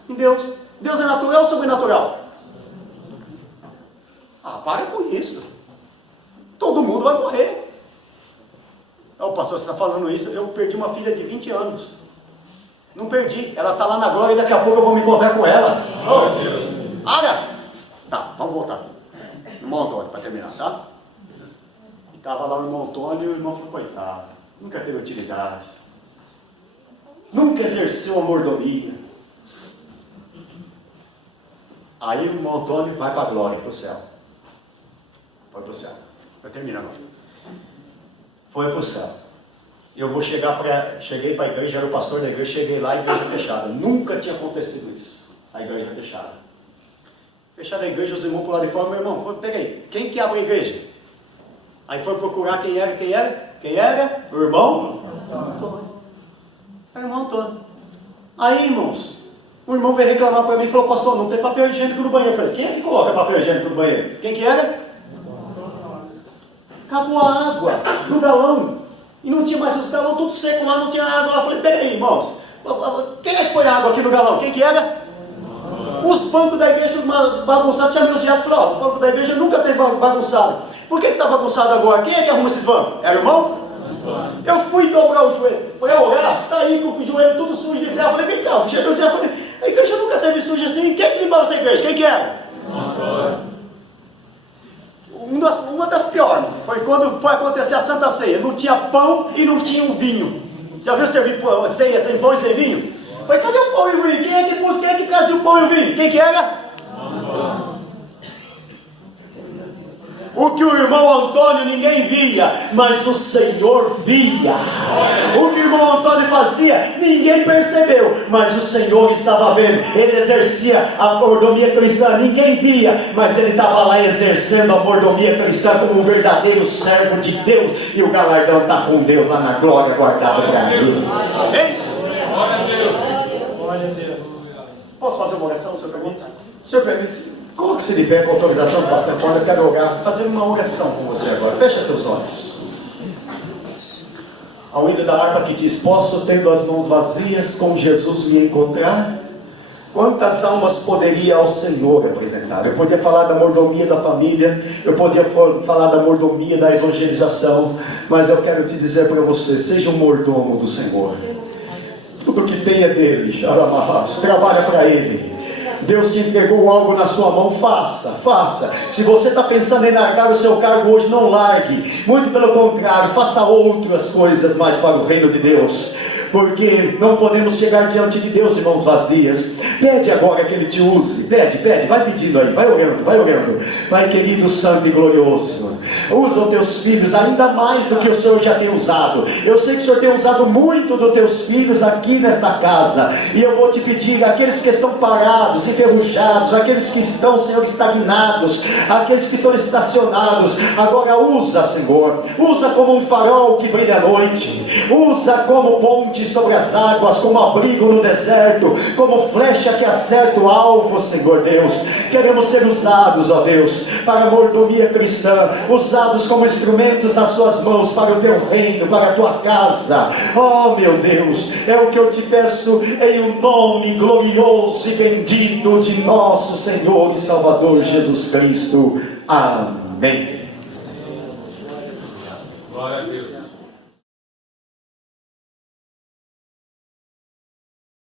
em Deus. Deus é natural ou sobrenatural? Ah, para com isso. Todo mundo vai morrer. Ó, pastor, você está falando isso? Eu perdi uma filha de 20 anos. Não perdi. Ela está lá na glória e daqui a pouco eu vou me encontrar com ela. Oh, Ara! Tá, vamos voltar aqui. Irmão Antônio, para terminar, tá? E estava lá o irmão Antônio e o irmão falou, coitado, nunca teve utilidade. Nunca exerceu a mordomia. Aí o irmão Antônio vai para a glória, para o céu. Foi para o céu. Eu termino agora. Foi para o céu. Eu cheguei para a igreja, era o pastor da igreja, cheguei lá, a igreja fechada. Nunca tinha acontecido isso. A igreja fechada. Fechada a igreja, os irmãos pularam de fora, meu irmão, peraí, quem que abre a igreja? Aí foi procurar quem era? Quem era? O irmão Antônio. Era o irmão Antônio. Aí, irmãos, o irmão veio reclamar para mim e falou, pastor, não tem papel higiênico no banheiro. Eu falei, quem é que coloca papel higiênico no banheiro? Quem que era? Acabou a água do galão. E não tinha mais os galões tudo seco lá, não tinha água lá. Eu falei, peraí, irmãos, quem é que põe água aqui no galão? Quem que era? Os bancos da igreja bagunçados, tinha meus diabos, falou, ó, o banco da igreja nunca teve bagunçado. Por que está bagunçado agora? Quem é que arruma esses bancos? Era o irmão? Eu fui dobrar o joelho para orar, saí com o joelho tudo sujo de terra. Falei, vem cá, fechei meus diabos, falei, a igreja nunca teve suja assim. Quem é que limpava essa igreja? Quem que era? Uma das piores foi quando foi acontecer a Santa Ceia. Não tinha pão e não tinha um vinho. Já viu servir ceia sem pão e sem vinho? Foi, cadê o pão e o vinho? Quem é que trazia o pão e o vinho? Quem que era? O que o irmão Antônio ninguém via, mas o Senhor via. O que o irmão Antônio fazia, ninguém percebeu, mas o Senhor estava vendo. Ele exercia a mordomia cristã, ninguém via, mas ele estava lá exercendo a mordomia cristã como um verdadeiro servo de Deus. E o galardão está com Deus lá na glória, guardado para ele. Amém? Glória a Deus. Glória a Deus. Posso fazer uma oração, senhor permite? Senhor permite? Coloque-se de pé com autorização do pastor Paulo. Eu quero orar, fazer uma oração com você agora. Fecha teus olhos. Ao hino da harpa que diz, posso, tendo as mãos vazias, com Jesus me encontrar? Quantas almas poderia ao Senhor apresentar? Eu podia falar da mordomia da família, eu podia falar da mordomia da evangelização, mas eu quero te dizer para você, seja um mordomo do Senhor. Tudo que tem é dele, Aramarras, trabalha para ele. Deus te entregou algo na sua mão, faça. Se você está pensando em largar o seu cargo hoje, não largue. Muito pelo contrário, faça outras coisas mais para o reino de Deus. Porque não podemos chegar diante de Deus em mãos vazias. Pede agora que Ele te use. Pede, vai pedindo aí, vai orando. Pai querido, santo e glorioso, usa os teus filhos ainda mais do que o Senhor já tem usado. Eu sei que o Senhor tem usado muito dos teus filhos aqui nesta casa. E eu vou te pedir, aqueles que estão parados, enferrujados, aqueles que estão, Senhor, estagnados, aqueles que estão estacionados, agora usa, Senhor. Usa como um farol que brilha à noite. Usa como ponte sobre as águas, como abrigo no deserto, como flecha que acerta o alvo, Senhor Deus. Queremos ser usados, ó Deus, para a mordomia cristã, usados como instrumentos nas suas mãos para o teu reino, para a tua casa. Oh meu Deus, é o que eu te peço em um nome glorioso e bendito de nosso Senhor e Salvador Jesus Cristo. Amém. Glória a Deus.